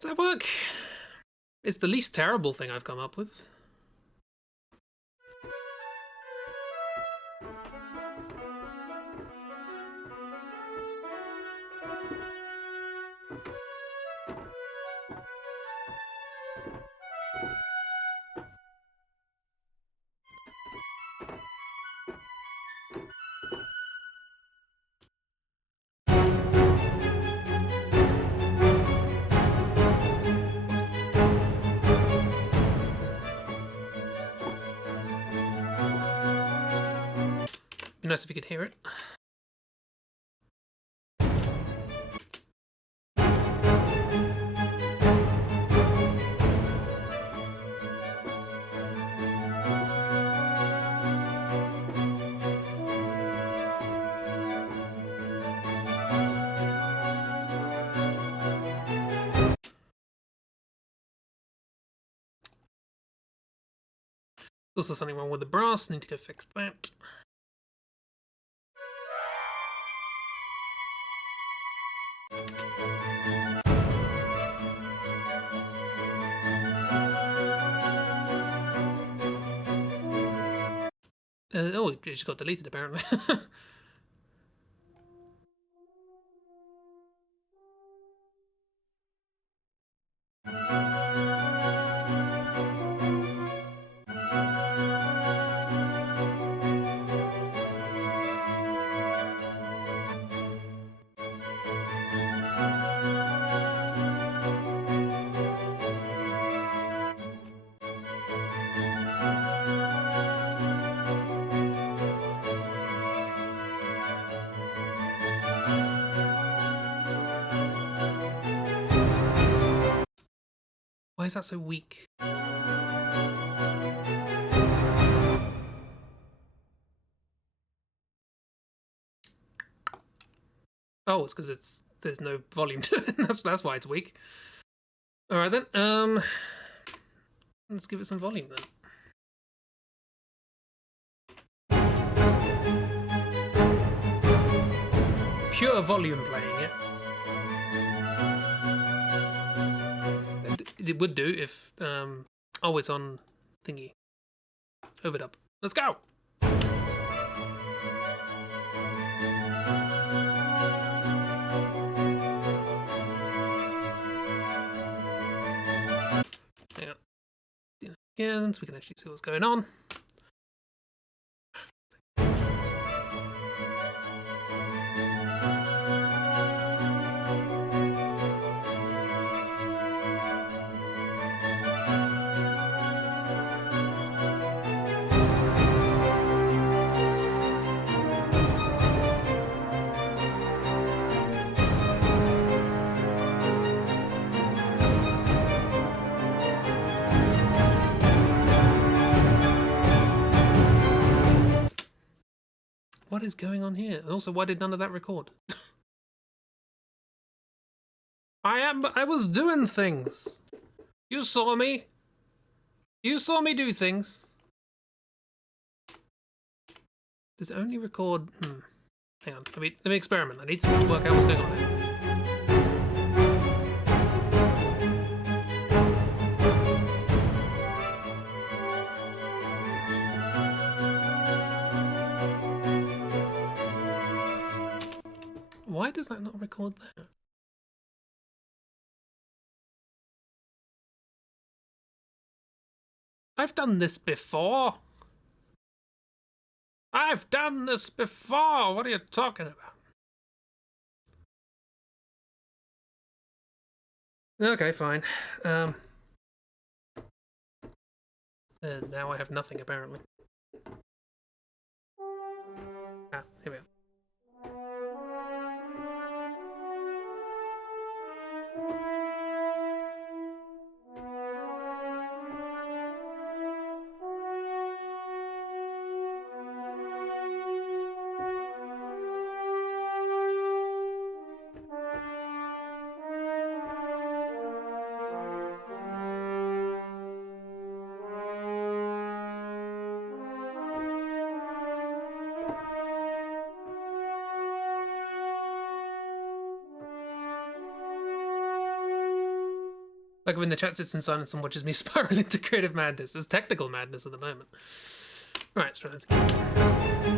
Does that work? It's the least terrible thing I've come up with. Be nice if you could hear it. Also something wrong with the brass, need to go fix that. Oh, it just got deleted apparently. Why is that so weak? Oh, it's because there's no volume to it. That's why it's weak. All right then. Let's give it some volume then. Pure volume playing it. It would do if oh, it's on thingy. Overdub. Let's go. Hang on. Again, so we can actually see what's going on. What is going on here? And also, why did none of that record? I was doing things. You saw me. You saw me do things. Does it only record? Hang on. Let me experiment. I need to work out what's going on here. Why does that not record there? I've done this before. I've done this before. What are you talking about? Okay, fine. Now I have nothing, apparently. Ah, here we go. Like when the chat sits in silence and watches me spiral into creative madness. There's technical madness at the moment. Right, let's try this again.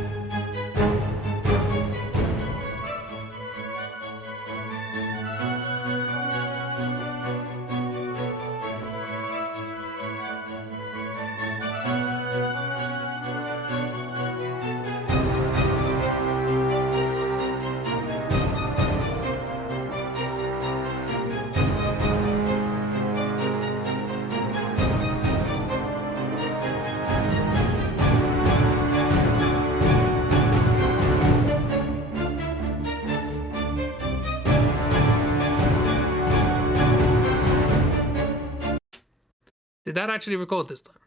Did that actually record this time?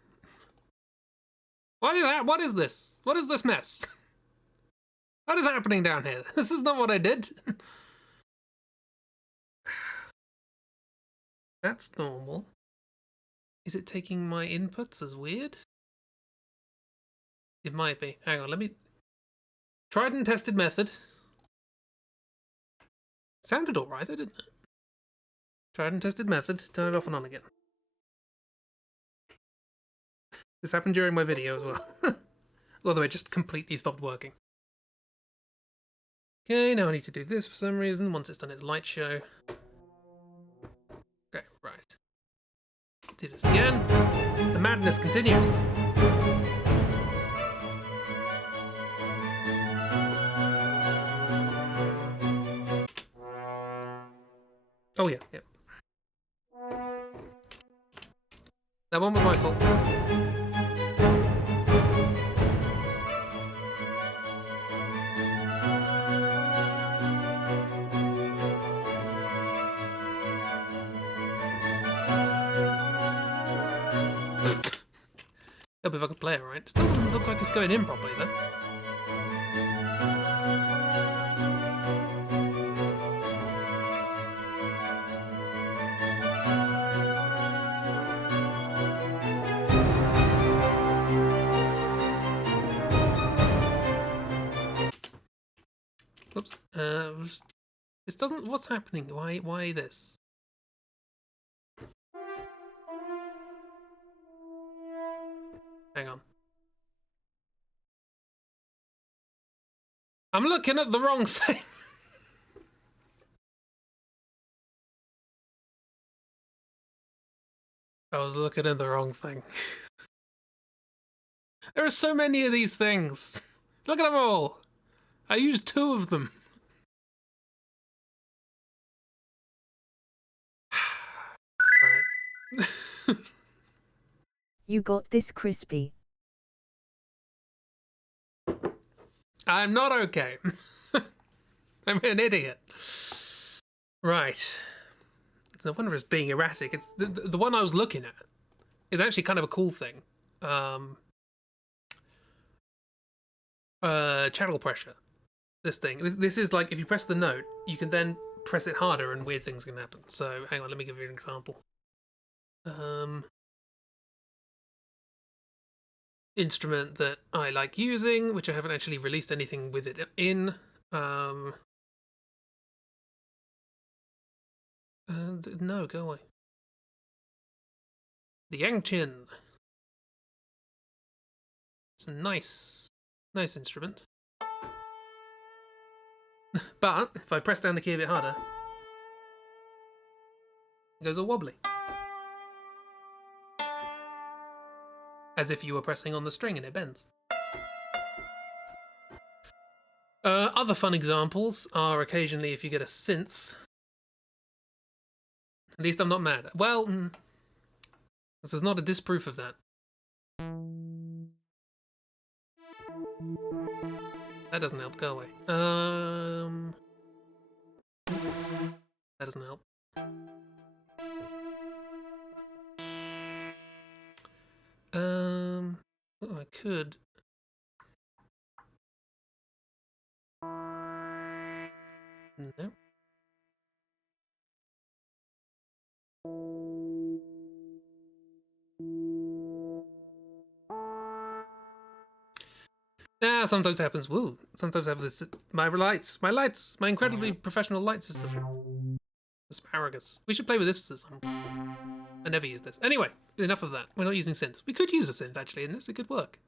What is that? What is this? What is this mess? What is happening down here? This is not what I did. That's normal. Is it taking my inputs as weird? It might be. Hang on, let me... Tried and tested method. Sounded alright though, didn't it? Tried and tested method. Turn it off and on again. This happened during my video as well. Although it just completely stopped working. Okay, now I need to do this for some reason once it's done its light show. Okay, right. Do this again. The madness continues. Oh yeah, yeah. That one was my fault. Hope if I could play it right. Still doesn't look like it's going in properly though. Oops. This doesn't. What's happening? Why this? Hang on. I'm looking at the wrong thing. I was looking at the wrong thing. There are so many of these things. Look at them all. I used 2 of them. Right. You got this, Crispy. I'm not okay. I'm an idiot. Right. No wonder it's being erratic. It's the one I was looking at is actually kind of a cool thing. Channel pressure. This thing. This is like if you press the note, you can then press it harder and weird things can happen. So hang on, let me give you an example. Instrument that I like using, which I haven't actually released anything with it in. No, go away. The Yangqin. It's a nice instrument. But if I press down the key a bit harder, it goes all wobbly. As if you were pressing on the string and it bends. Other fun examples are occasionally if you get a synth. At least I'm not mad. Well, this is not a disproof of that. That doesn't help. Go away. That doesn't help. Oh, I could. No. Yeah, sometimes happens. Woo! Sometimes happens. My lights, my incredibly professional light system. Asparagus. We should play with this at some point. I never use this. Anyway, enough of that. We're not using synths. We could use a synth actually in this. It could work.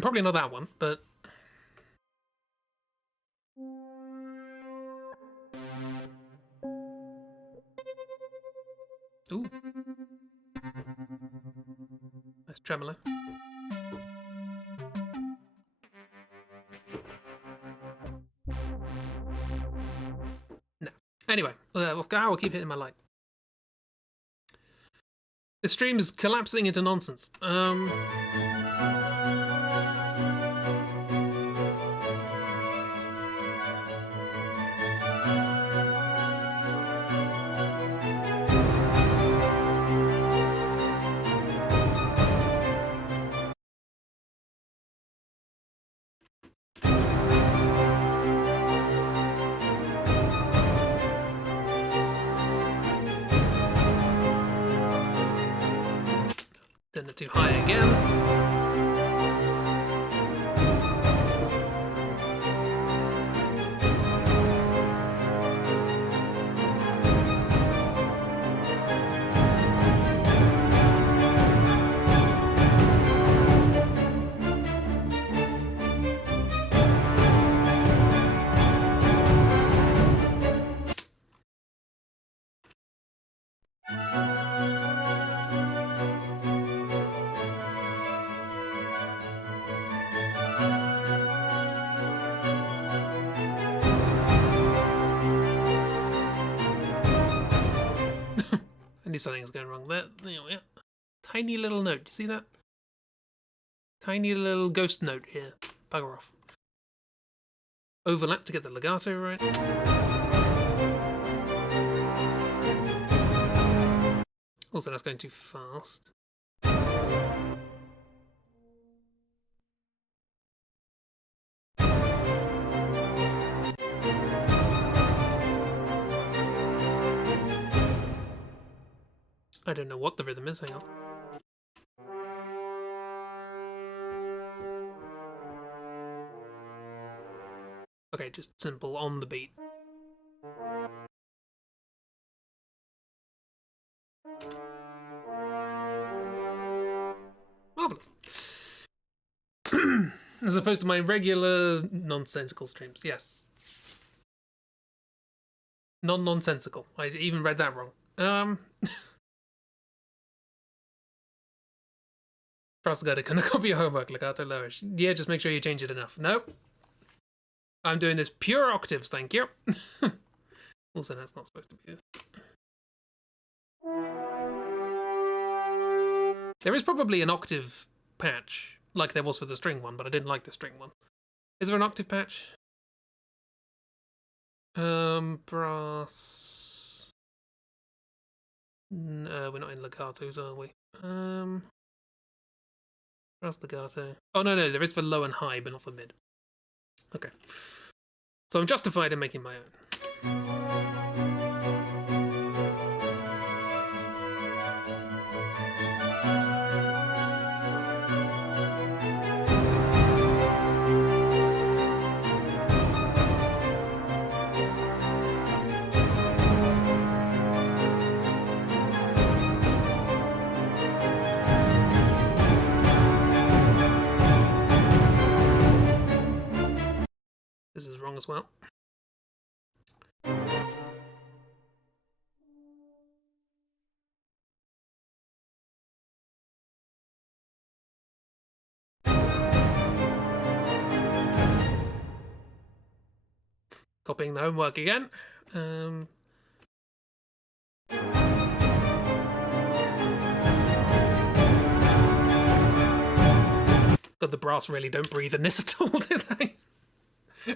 Probably not that one, but ooh, nice tremolo. No. Anyway, I'll keep hitting my light. This stream is collapsing into nonsense. Turn it too high again. I knew something was going wrong there. Anyway, tiny little note. Do you see that? Tiny little ghost note here. Bugger off. Overlap to get the legato right. Also, that's going too fast. I don't know what the rhythm is. Hang on. Okay, just simple on the beat. Marvelous. As opposed to my regular nonsensical streams. Yes. Non-nonsensical. I even read that wrong. Frostgutta, can I copy your homework, Legato Lowish? Yeah, just make sure you change it enough. Nope. I'm doing this pure octaves, thank you. Also, that's not supposed to be it. There is probably an octave patch, like there was for the string one, but I didn't like the string one. Is there an octave patch? Brass. No, we're not in legatos, are we? Brass legato. Oh, no, there is for low and high, but not for mid. Okay. So I'm justified in making my own. This is wrong as well. Copying the homework again. God, the brass really don't breathe in this at all, do they?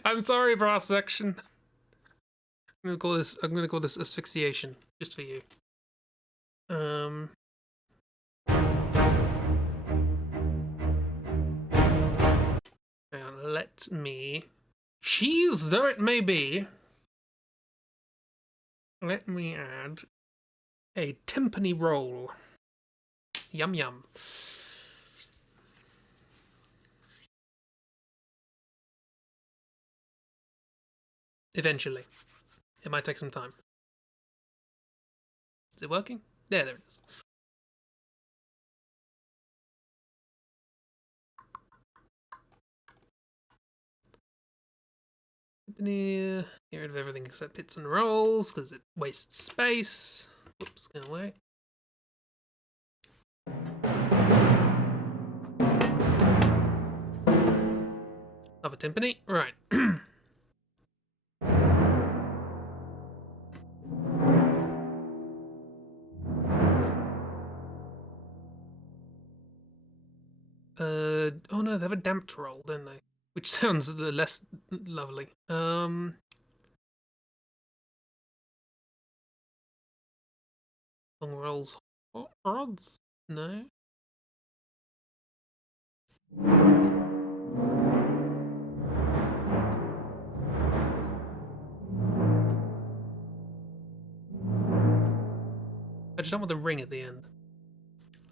I'm sorry, brass section. I'm gonna call this asphyxiation, just for you. Hang on, let me, cheese though it may be, let me add a timpani roll. Yum yum. Eventually. It might take some time. Is it working? Yeah, there it is. Get rid of everything except hits and rolls, because it wastes space. Whoops, go away. Another timpani. Right. Oh no, they have a damped roll, don't they? Which sounds less lovely. Long rolls, hot rods? No. I just don't want the ring at the end.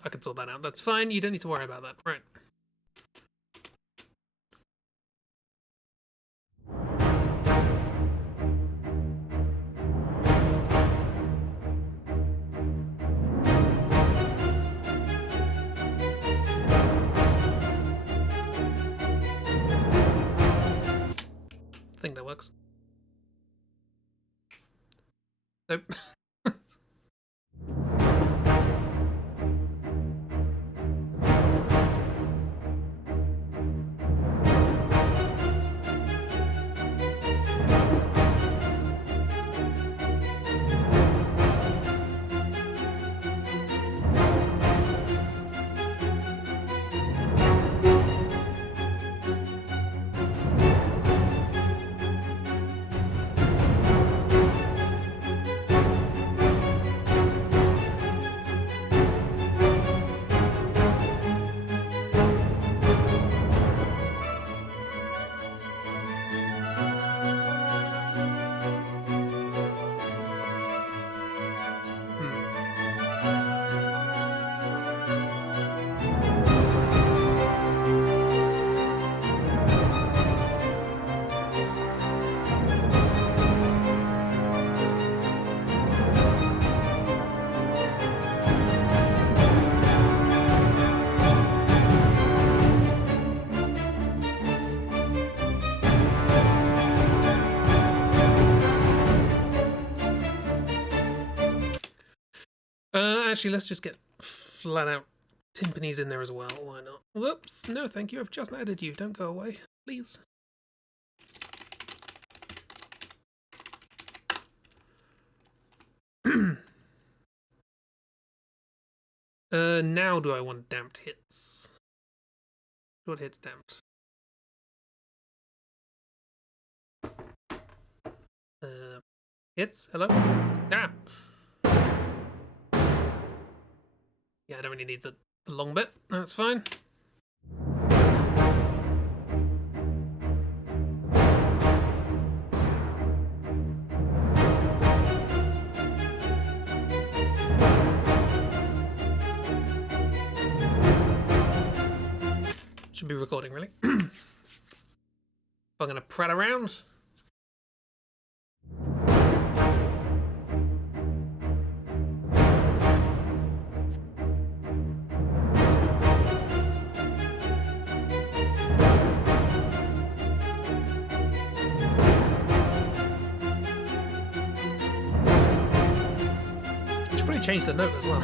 I can sort that out. That's fine. You don't need to worry about that. Right. I think that works. Nope. Actually, let's just get flat out timpanis in there as well. Why not? Whoops. No, thank you. I've just added you. Don't go away, please. Now do I want damped hits? What hits damped? Hits? Hello? Ah! Yeah, I don't really need the long bit. That's fine. Should be recording, really. If I'm gonna prat around. Should probably change the note as well.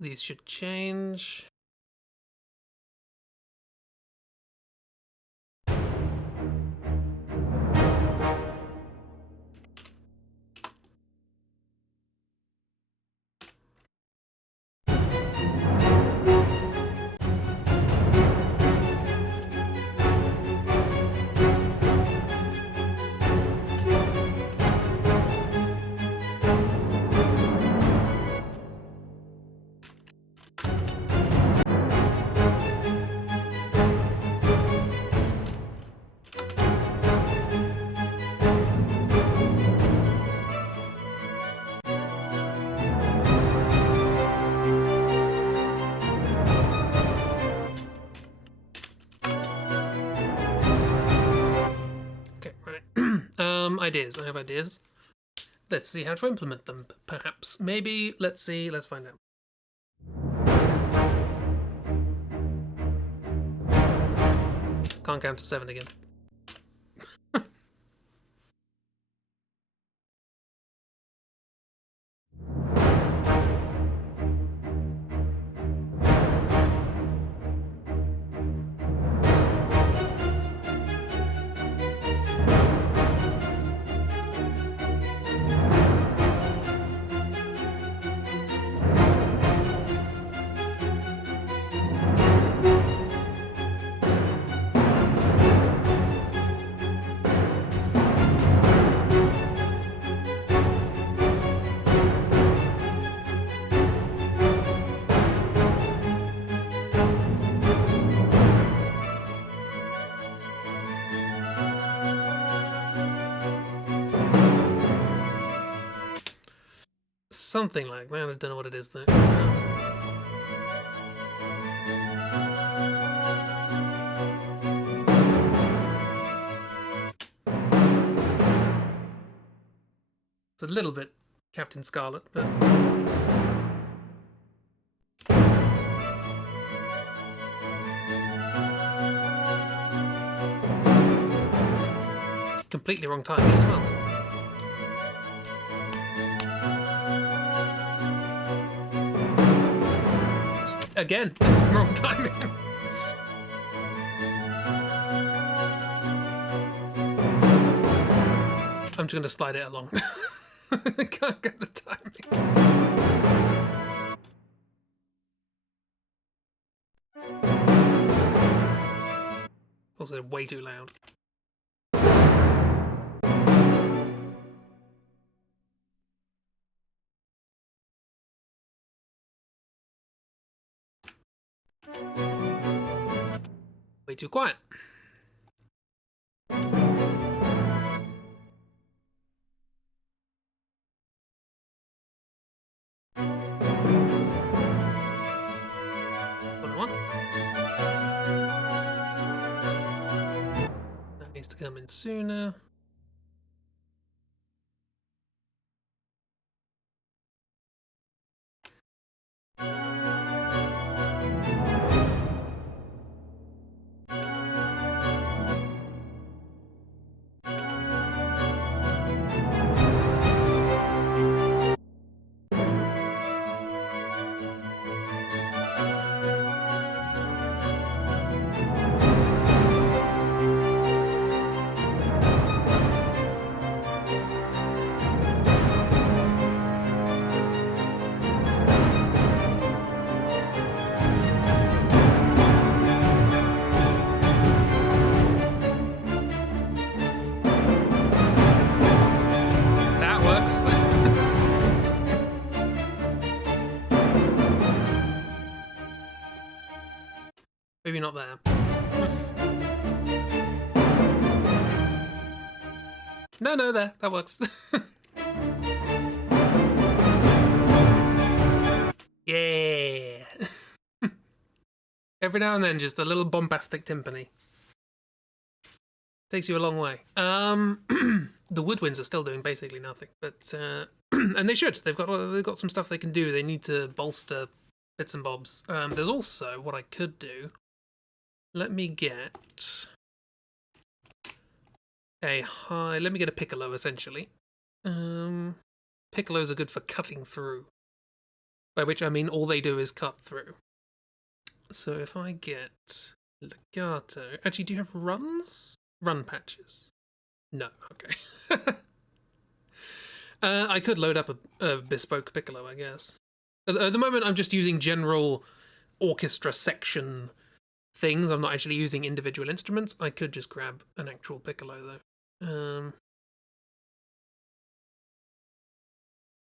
These should change. Ideas. I have ideas. Let's see how to implement them. Perhaps. Maybe. Let's see. Let's find out. Can't count to 7 again. Something like that. I don't know what it is though. It's a little bit Captain Scarlet, but completely wrong timing as well. Again, wrong timing. I'm just going to slide it along. I can't get the timing. Also, way too loud. Way too quiet. That needs to come in sooner. maybe not there. No, there. That works. Yeah. Every now and then, just a little bombastic timpani. Takes you a long way. The woodwinds are still doing basically nothing, but and they should. They've got some stuff they can do. They need to bolster bits and bobs. There's also what I could do. Let me get a high. Let me get a piccolo essentially. Piccolos are good for cutting through, by which I mean all they do is cut through. So if I get legato, actually, do you have runs? Run patches? No. Okay. I could load up a bespoke piccolo, I guess. At the moment, I'm just using general orchestra section things. I'm not actually using individual instruments. I could just grab an actual piccolo, though.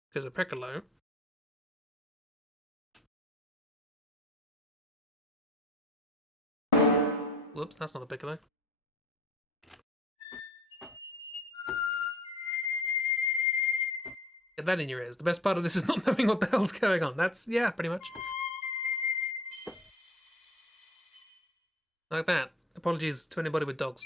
Because a piccolo... Whoops, that's not a piccolo. Get that in your ears. The best part of this is not knowing what the hell's going on. That's, yeah, pretty much. Like that. Apologies to anybody with dogs.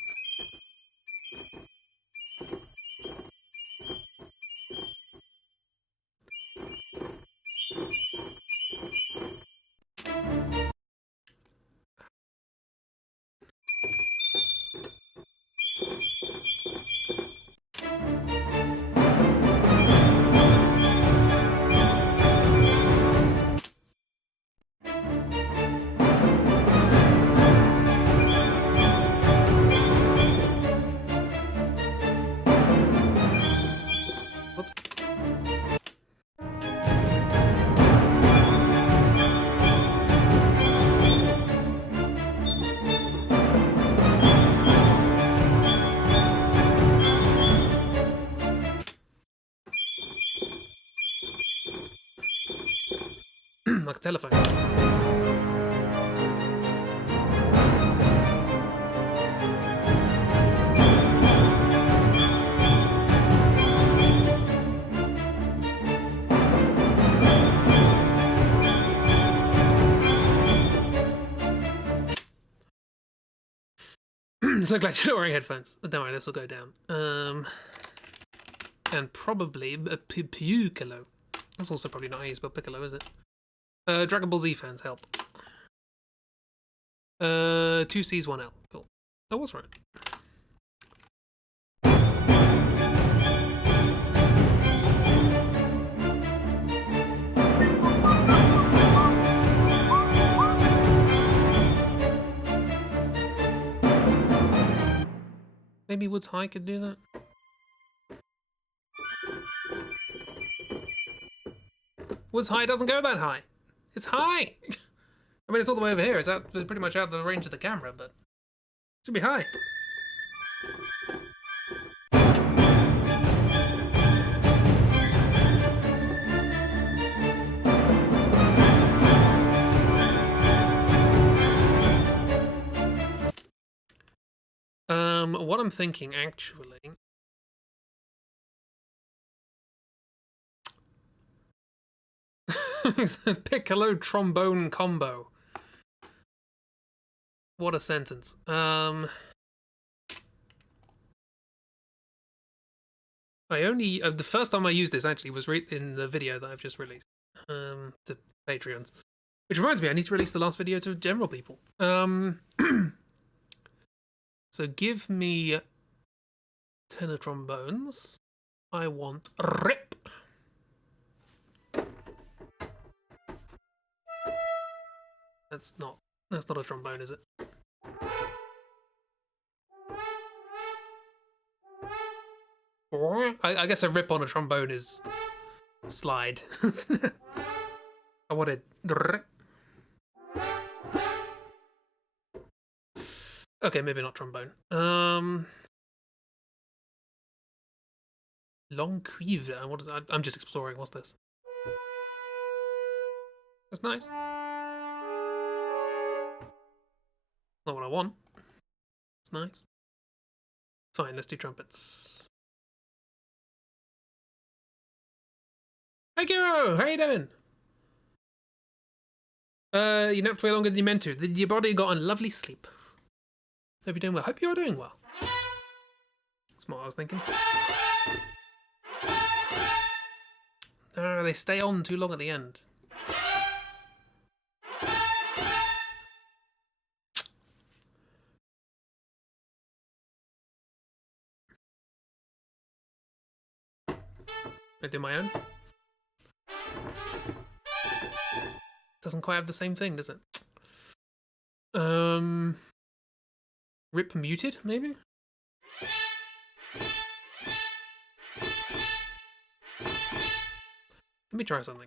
Like a telephone. So glad you're not wearing headphones. Don't worry, this will go down. And probably a piccolo. That's also probably not how you spell piccolo, is it? Dragon Ball Z fans, help. 2 C's, 1 L. Cool. That was right. Maybe Woods High could do that. Woods High doesn't go that high. It's high. I mean, it's all the way over here. It's out, pretty much out of the range of the camera, but it should be high. What I'm thinking, actually... Piccolo trombone combo. What a sentence. I only... the first time I used this, actually, was in the video that I've just released. To Patreons. Which reminds me, I need to release the last video to general people. So give me tenor trombones. I want rip. That's not a trombone, is it? I guess a rip on a trombone is slide. I wanted rip. Okay, maybe not trombone. Long cuivre. What is that? I'm just exploring. What's this? That's nice. Not what I want. It's nice. Fine, let's do trumpets. Hey, Kiro! How you doing? You napped way longer than you meant to. Your body got on lovely sleep. Hope you're doing well. Hope you're doing well. That's what I was thinking. They stay on too long at the end. I do my own. Doesn't quite have the same thing, does it? Rip muted, maybe? Let me try something.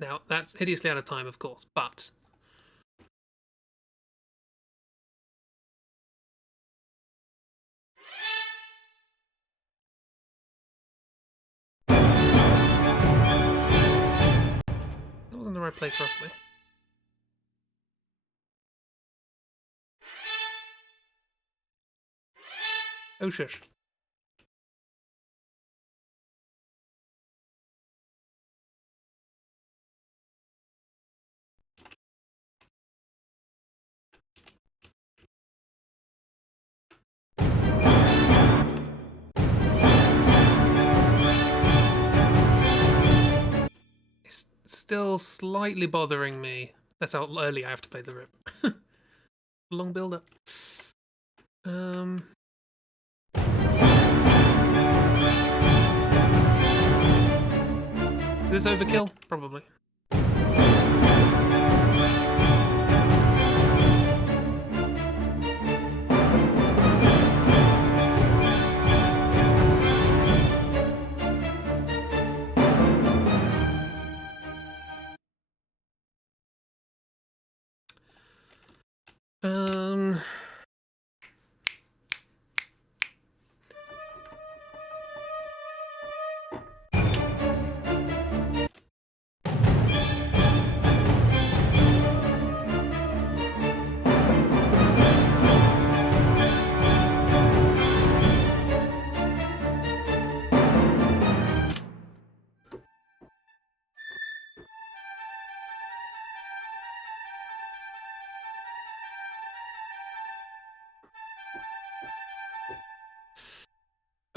Now, that's hideously out of time, of course, but... that wasn't the right place, roughly. Oh, shush. It's still slightly bothering me. That's how early I have to play the rip. Long build up. Is this overkill? Probably.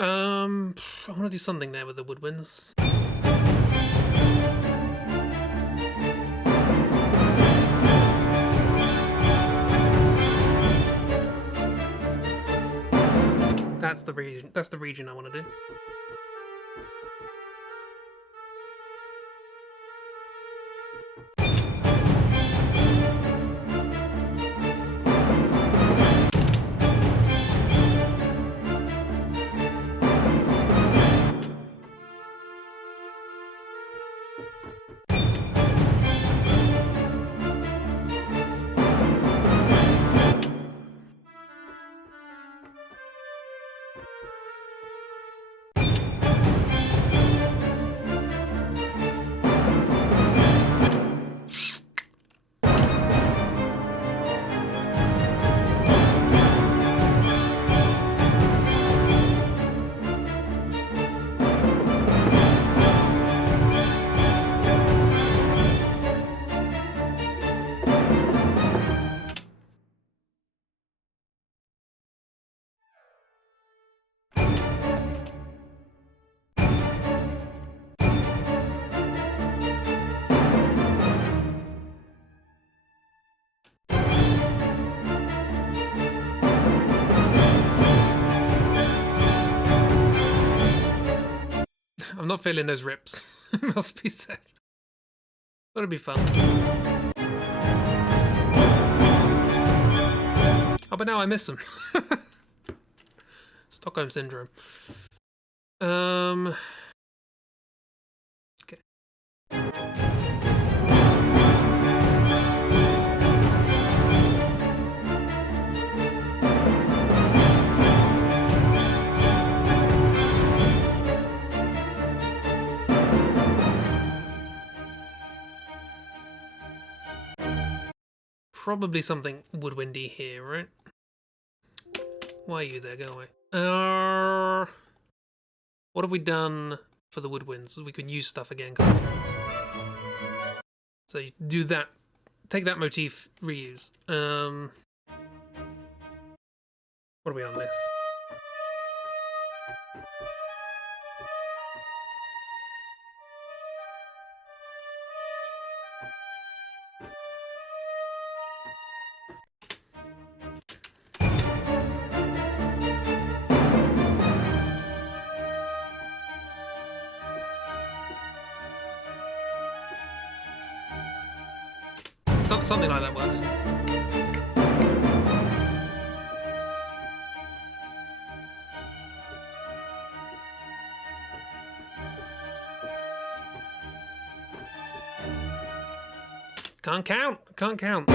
I want to do something there with the woodwinds. That's the region. That's the region I want to do. I'm not feeling those rips. Must be said. That'll be fun. Oh, but now I miss them. Stockholm syndrome. Okay. probably something woodwindy here, right? Why are you there? Go away. What have we done for the woodwinds? We can use stuff again. So you do that. Take that motif, reuse. What are we on this? Something like that works. Can't count. Can't count.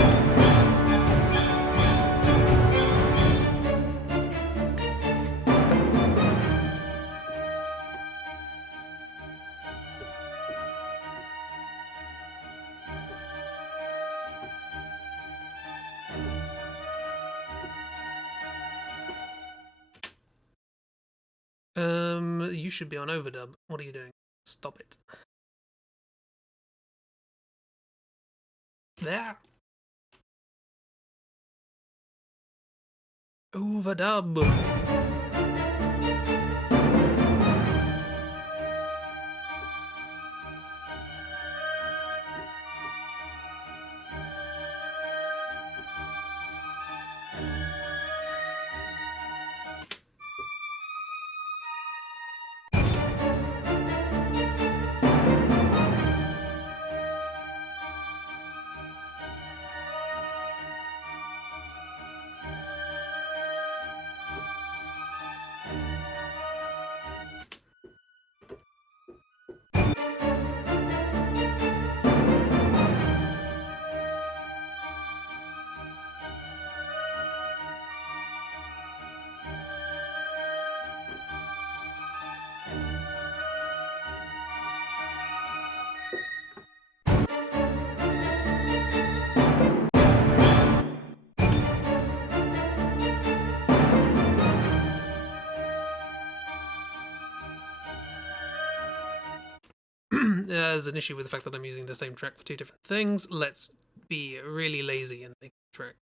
You should be on overdub. What are you doing? Stop it. There. Overdub. There's an issue with the fact that I'm using the same track for two different things. Let's be really lazy and make a track.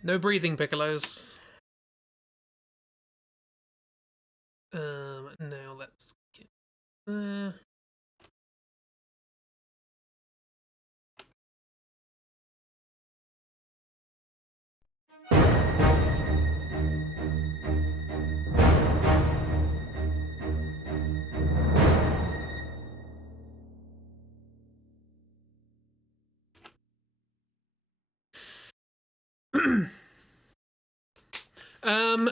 No breathing, piccolos. Now let's get there.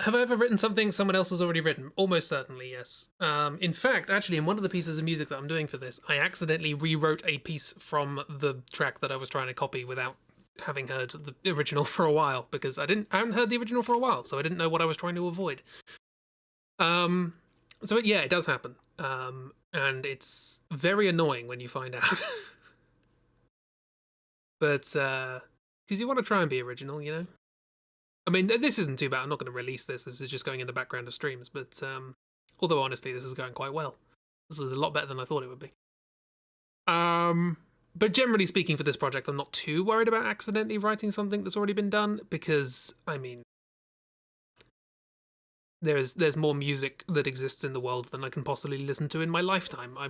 Have I ever written something someone else has already written? Almost certainly, yes. In fact, actually, in one of the pieces of music that I'm doing for this, I accidentally rewrote a piece from the track that I was trying to copy without having heard the original for a while, because I hadn't heard the original for a while, so I didn't know what I was trying to avoid. So yeah, it does happen. And it's very annoying when you find out. But because you want to try and be original, you know. I mean, this isn't too bad. I'm not going to release this. This is just going in the background of streams. But although honestly, this is going quite well. This is a lot better than I thought it would be. But generally speaking, for this project, I'm not too worried about accidentally writing something that's already been done, because I mean, there's more music that exists in the world than I can possibly listen to in my lifetime. I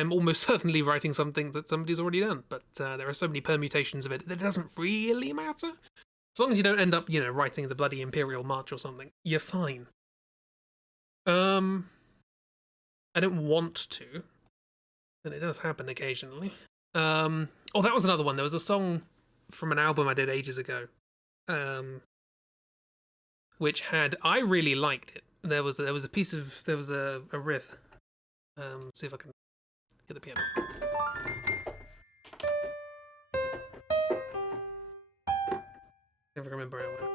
am almost certainly writing something that somebody's already done, but there are so many permutations of it that it doesn't really matter. As long as you don't end up, writing the bloody Imperial March or something, you're fine. I don't want to, and it does happen occasionally. Oh, that was another one. There was a song from an album I did ages ago. which I really liked it. There was a riff. Let's see if I can get the piano. Never remember how it went.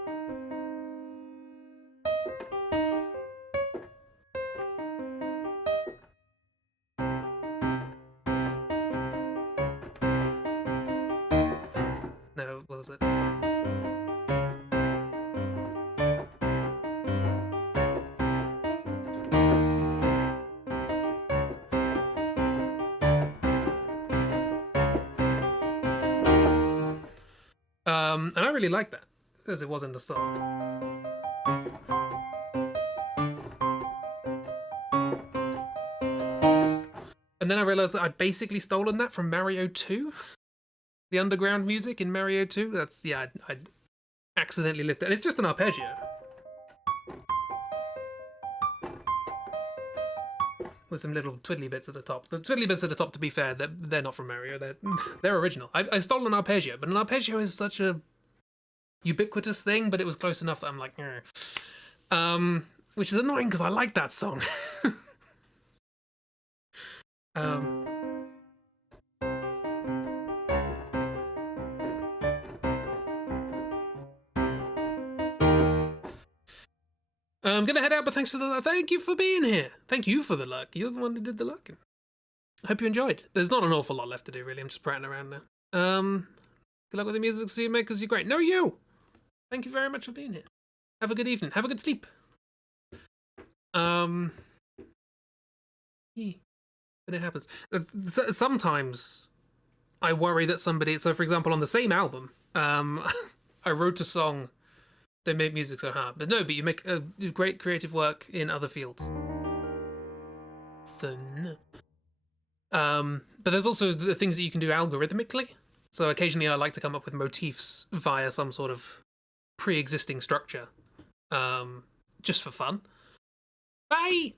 No, what was it? And I really like that, as it was in the song. And then I realized that I'd basically stolen that from Mario 2. The underground music in Mario 2. That's, yeah, I'd accidentally lifted it. And it's just an arpeggio. With some little twiddly bits at the top. The twiddly bits at the top, to be fair, they're not from Mario. They're original. I stole an arpeggio, but an arpeggio is such a ubiquitous thing, but it was close enough that I'm like, which is annoying because I like that song. I'm gonna head out, but thanks for the thank you for being here. Thank you for the luck. You're the one who did the luck. I hope you enjoyed. There's not an awful lot left to do, really. I'm just prattling around now. Good luck with the music, see you, mate, because you're great. No, you. Thank you very much for being here. Have a good evening. Have a good sleep. Yeah. But it happens. Sometimes I worry that somebody. So, for example, on the same album, I wrote a song. They make music so hard, but you make great creative work in other fields. So no. But there's also the things that you can do algorithmically. So occasionally I like to come up with motifs via some sort of pre-existing structure, just for fun. Bye.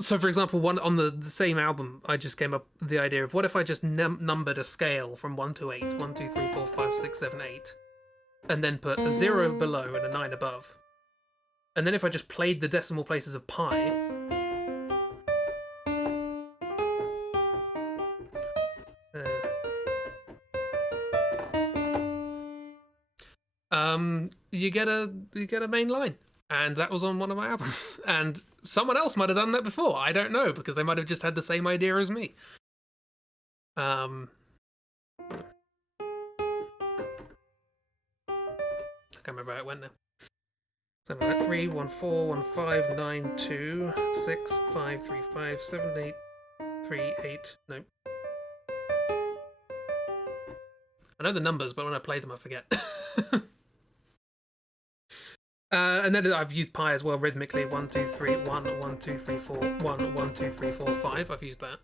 So for example, on the same album, I just came up with the idea of what if I just numbered a scale from 1 to 8, 1, 2, 3, 4, 5, 6, 7, 8. And then put a 0 below and a 9 above. And then if I just played the decimal places of pi, you get a main line. And that was on one of my albums. And someone else might have done that before. I don't know, because they might have just had the same idea as me. I can't remember how it went now. So 3, 1, 4, 1, 5, 9, 2, 6, 5, 3, 5, 7, 8, 3, 8. No. I know the numbers, but when I play them, I forget. And then I've used pi as well rhythmically. 1, 2, 3, 1, 1, 2, 3, 4, 1, 1, 2, 3, 4, 5. I've used that.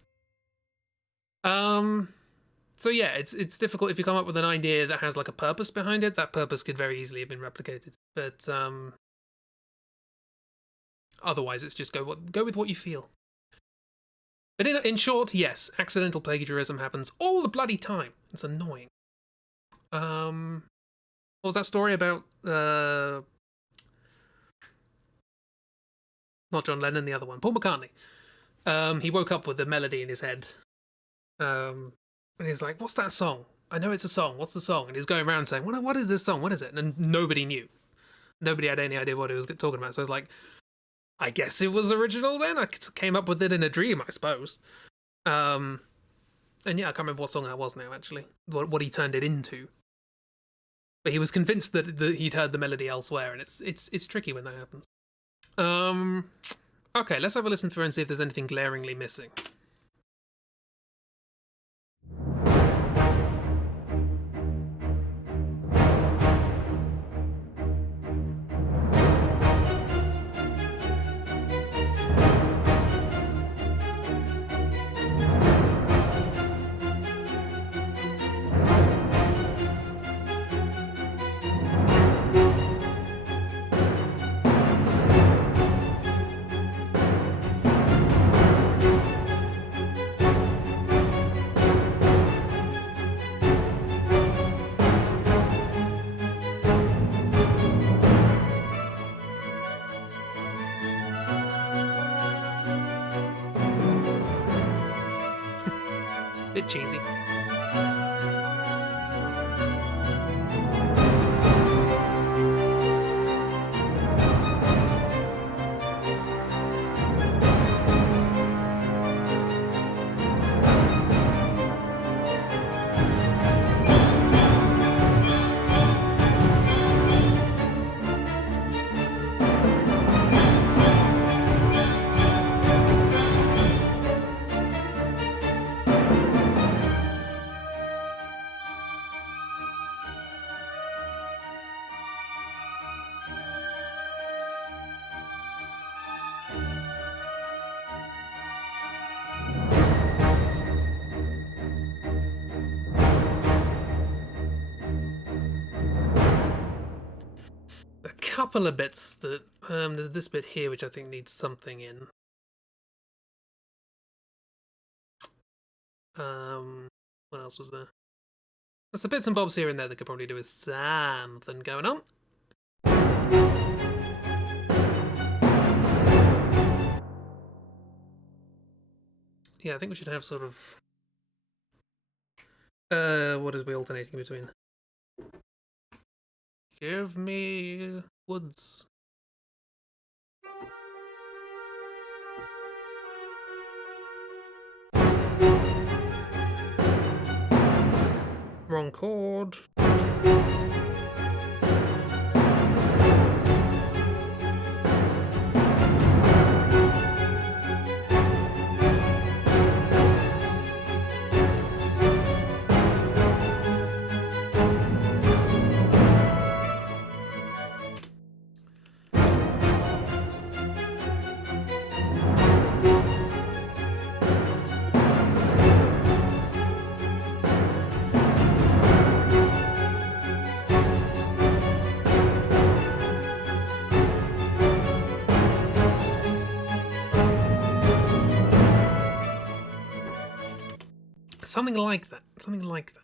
So yeah, it's difficult if you come up with an idea that has like a purpose behind it. That purpose could very easily have been replicated, but otherwise it's just go with what you feel. But in short, yes, accidental plagiarism happens all the bloody time. It's annoying. What was that story about? Not John Lennon, the other one, Paul McCartney. He woke up with the melody in his head. And he's like, what's that song? I know it's a song. What's the song? And he's going around saying, what is this song? What is it? And nobody knew. Nobody had any idea what he was talking about. So I was like, I guess it was original then. I came up with it in a dream, I suppose. And yeah, I can't remember what song that was now, actually. What he turned it into. But he was convinced that he'd heard the melody elsewhere, and it's tricky when that happens. Okay, let's have a listen through and see if there's anything glaringly missing. Bit cheesy. Couple of bits that there's this bit here which I think needs something in. What else was there? There's some bits and bobs here and there that could probably do with something going on. Yeah, I think we should have sort of what is we alternating between? Give me woods. Wrong chord. Something like that. Something like that.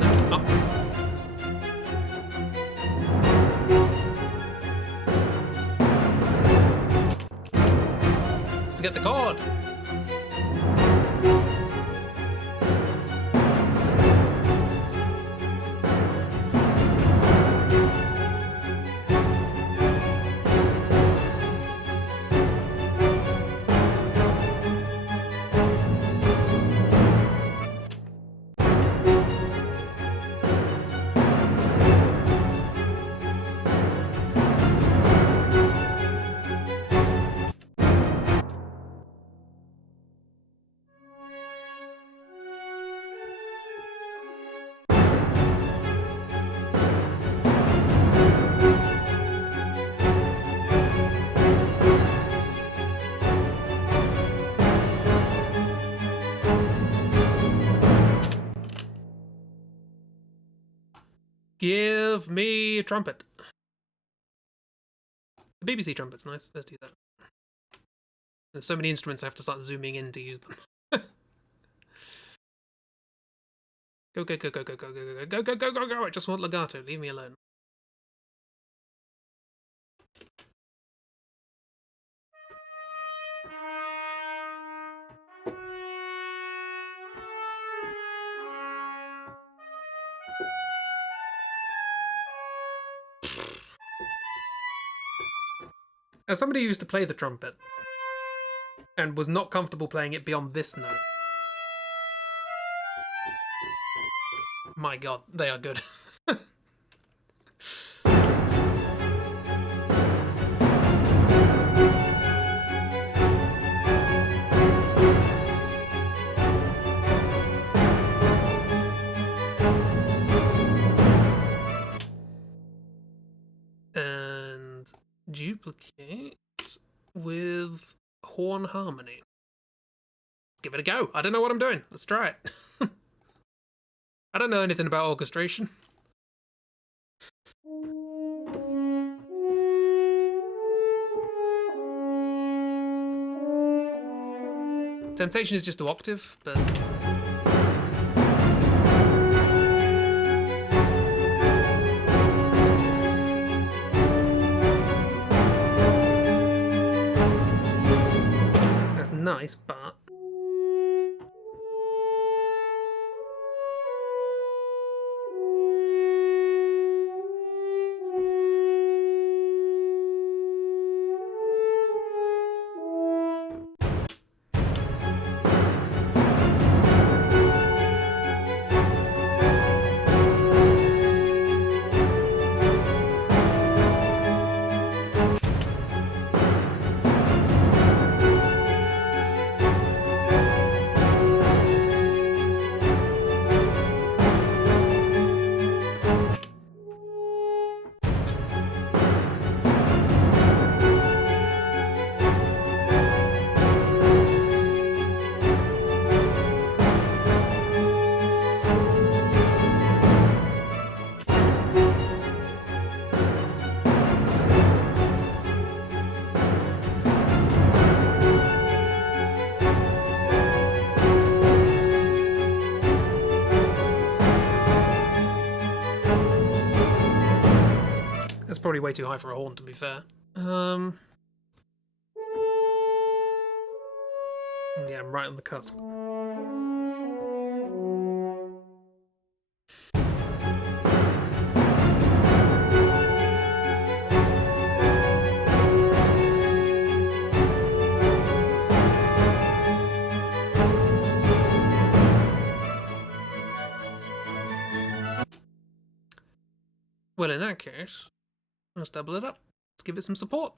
No, up. Forget the chord. Give me a trumpet. The BBC trumpet's nice. Let's do that. There's so many instruments I have to start zooming in to use them. Go, go, go, go, go, go, go, go, go, go, go, go, go. I just want legato. Leave me alone. As somebody who used to play the trumpet and was not comfortable playing it beyond this note, my god, they are good. And duplicate with horn harmony. Give it a go. I don't know what I'm doing. Let's try it. I don't know anything about orchestration. Temptation is just to octave, but... nice, but that's probably way too high for a horn, to be fair. Yeah, I'm right on the cusp. Well, in that case, let's double it up. Let's give it some support.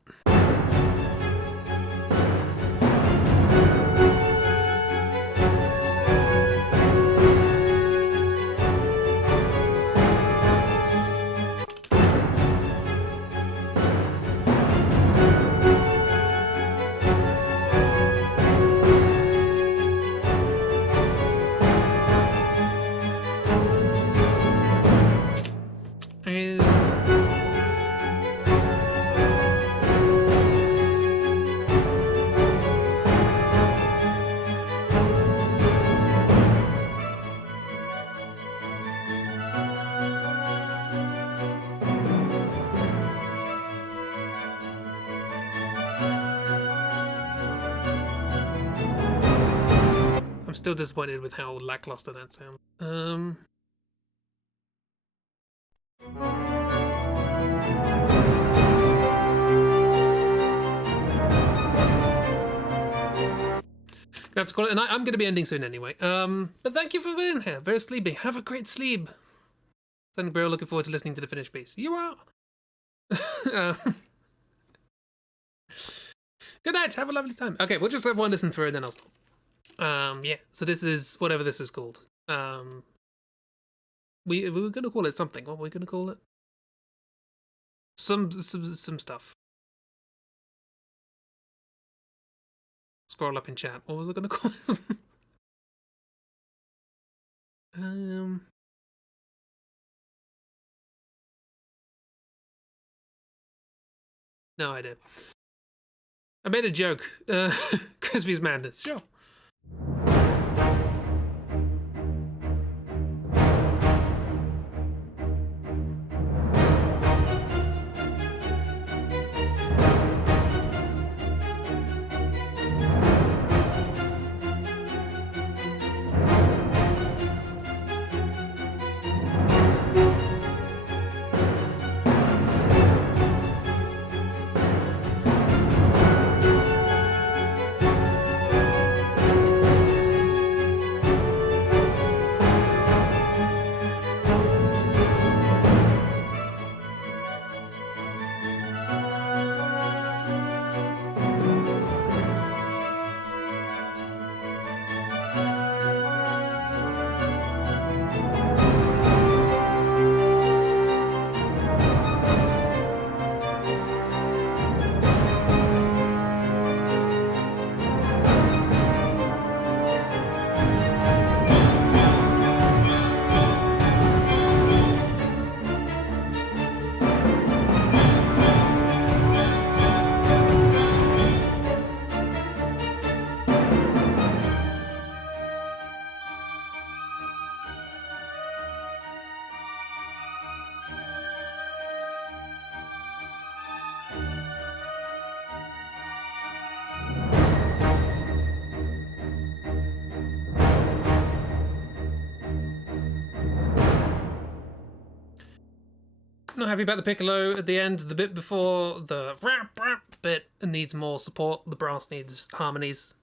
I'm still disappointed with how lackluster that sounds. I have to call it, and I'm going to be ending soon anyway. But thank you for being here. Very sleepy. Have a great sleep. Send Grill, looking forward to listening to the finished piece. You are. Good night. Have a lovely time. Okay, we'll just have one listen through and then I'll stop. Yeah. So this is whatever this is called. We were going to call it something. What were we going to call it? Some stuff. Scroll up in chat. What was I going to call it? No idea. I made a joke. Crispy's Madness. Sure. not happy about the piccolo at the end. The bit before the rap bit needs more support. The brass needs harmonies.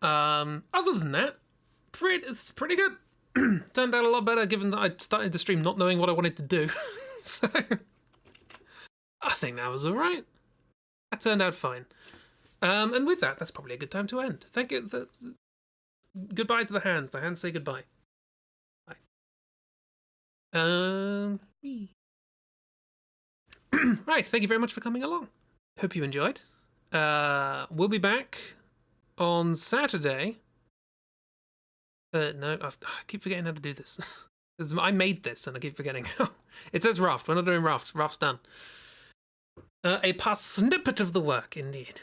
Other than that, it's pretty good. Turned out a lot better given that I started the stream not knowing what I wanted to do. So I think that was alright. That turned out fine. And with that, that's probably a good time to end. Thank you. Goodbye to the hands. The hands say goodbye. Bye. Right, thank you very much for coming along. Hope you enjoyed. We'll be back on Saturday. No, I keep forgetting how to do this. I made this and I keep forgetting how. It says raft. We're not doing raft. Raft's done. A parsnippet of the work, indeed.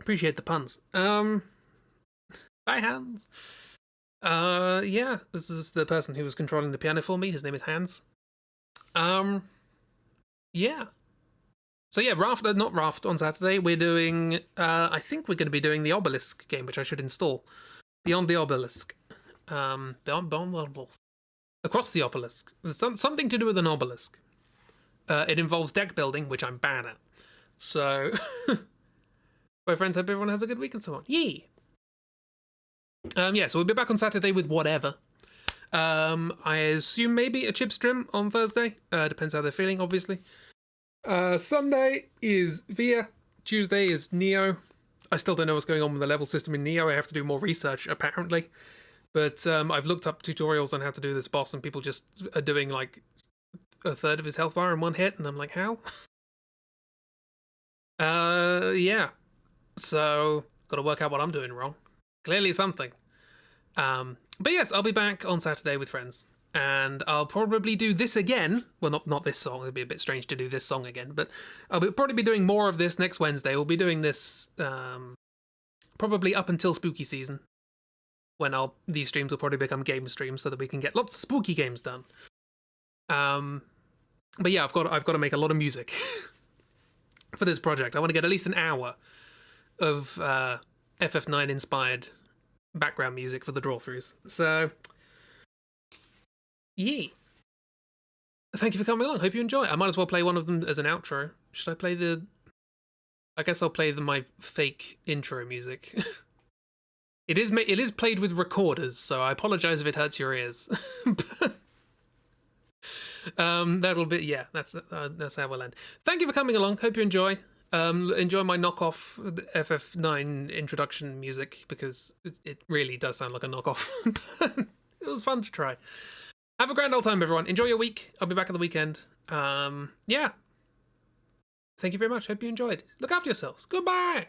Appreciate the puns. Bye, Hans. Yeah, this is the person who was controlling the piano for me. His name is Hans. Yeah. So yeah, not Raft on Saturday. We're doing, I think we're going to be doing the Obelisk game, which I should install. Beyond the Obelisk. Across the Obelisk. There's something to do with an obelisk. It involves deck building, which I'm bad at. So, my friends, hope everyone has a good week and so on. Yee! Yeah, so we'll be back on Saturday with whatever. I assume maybe a chip stream on Thursday. Depends how they're feeling, obviously. Sunday is Via. Tuesday is Neo. I still don't know what's going on with the level system in Neo. I have to do more research, apparently. But I've looked up tutorials on how to do this boss, and people just are doing, like, a third of his health bar in one hit, and I'm like, how? Yeah. So, gotta work out what I'm doing wrong. Clearly something. But yes, I'll be back on Saturday with friends. And I'll probably do this again. Well, not this song. It'd be a bit strange to do this song again. But I'll probably be doing more of this next Wednesday. We'll be doing this probably up until spooky season. When these streams will probably become game streams so that we can get lots of spooky games done. But yeah, I've got to make a lot of music for this project. I want to get at least an hour of FF9 inspired background music for the draw-throughs. So, yee. Thank you for coming along. Hope you enjoy. I might as well play one of them as an outro. Should I play I guess I'll play my fake intro music. It is played with recorders, so I apologize if it hurts your ears. That'll be, yeah, that's how we'll end. Thank you for coming along. Hope you enjoy. Enjoy my knockoff FF9 introduction music, because it really does sound like a knockoff. It was fun to try. Have a grand old time, everyone. Enjoy your week. I'll be back on the weekend. Yeah. Thank you very much. Hope you enjoyed. Look after yourselves. Goodbye.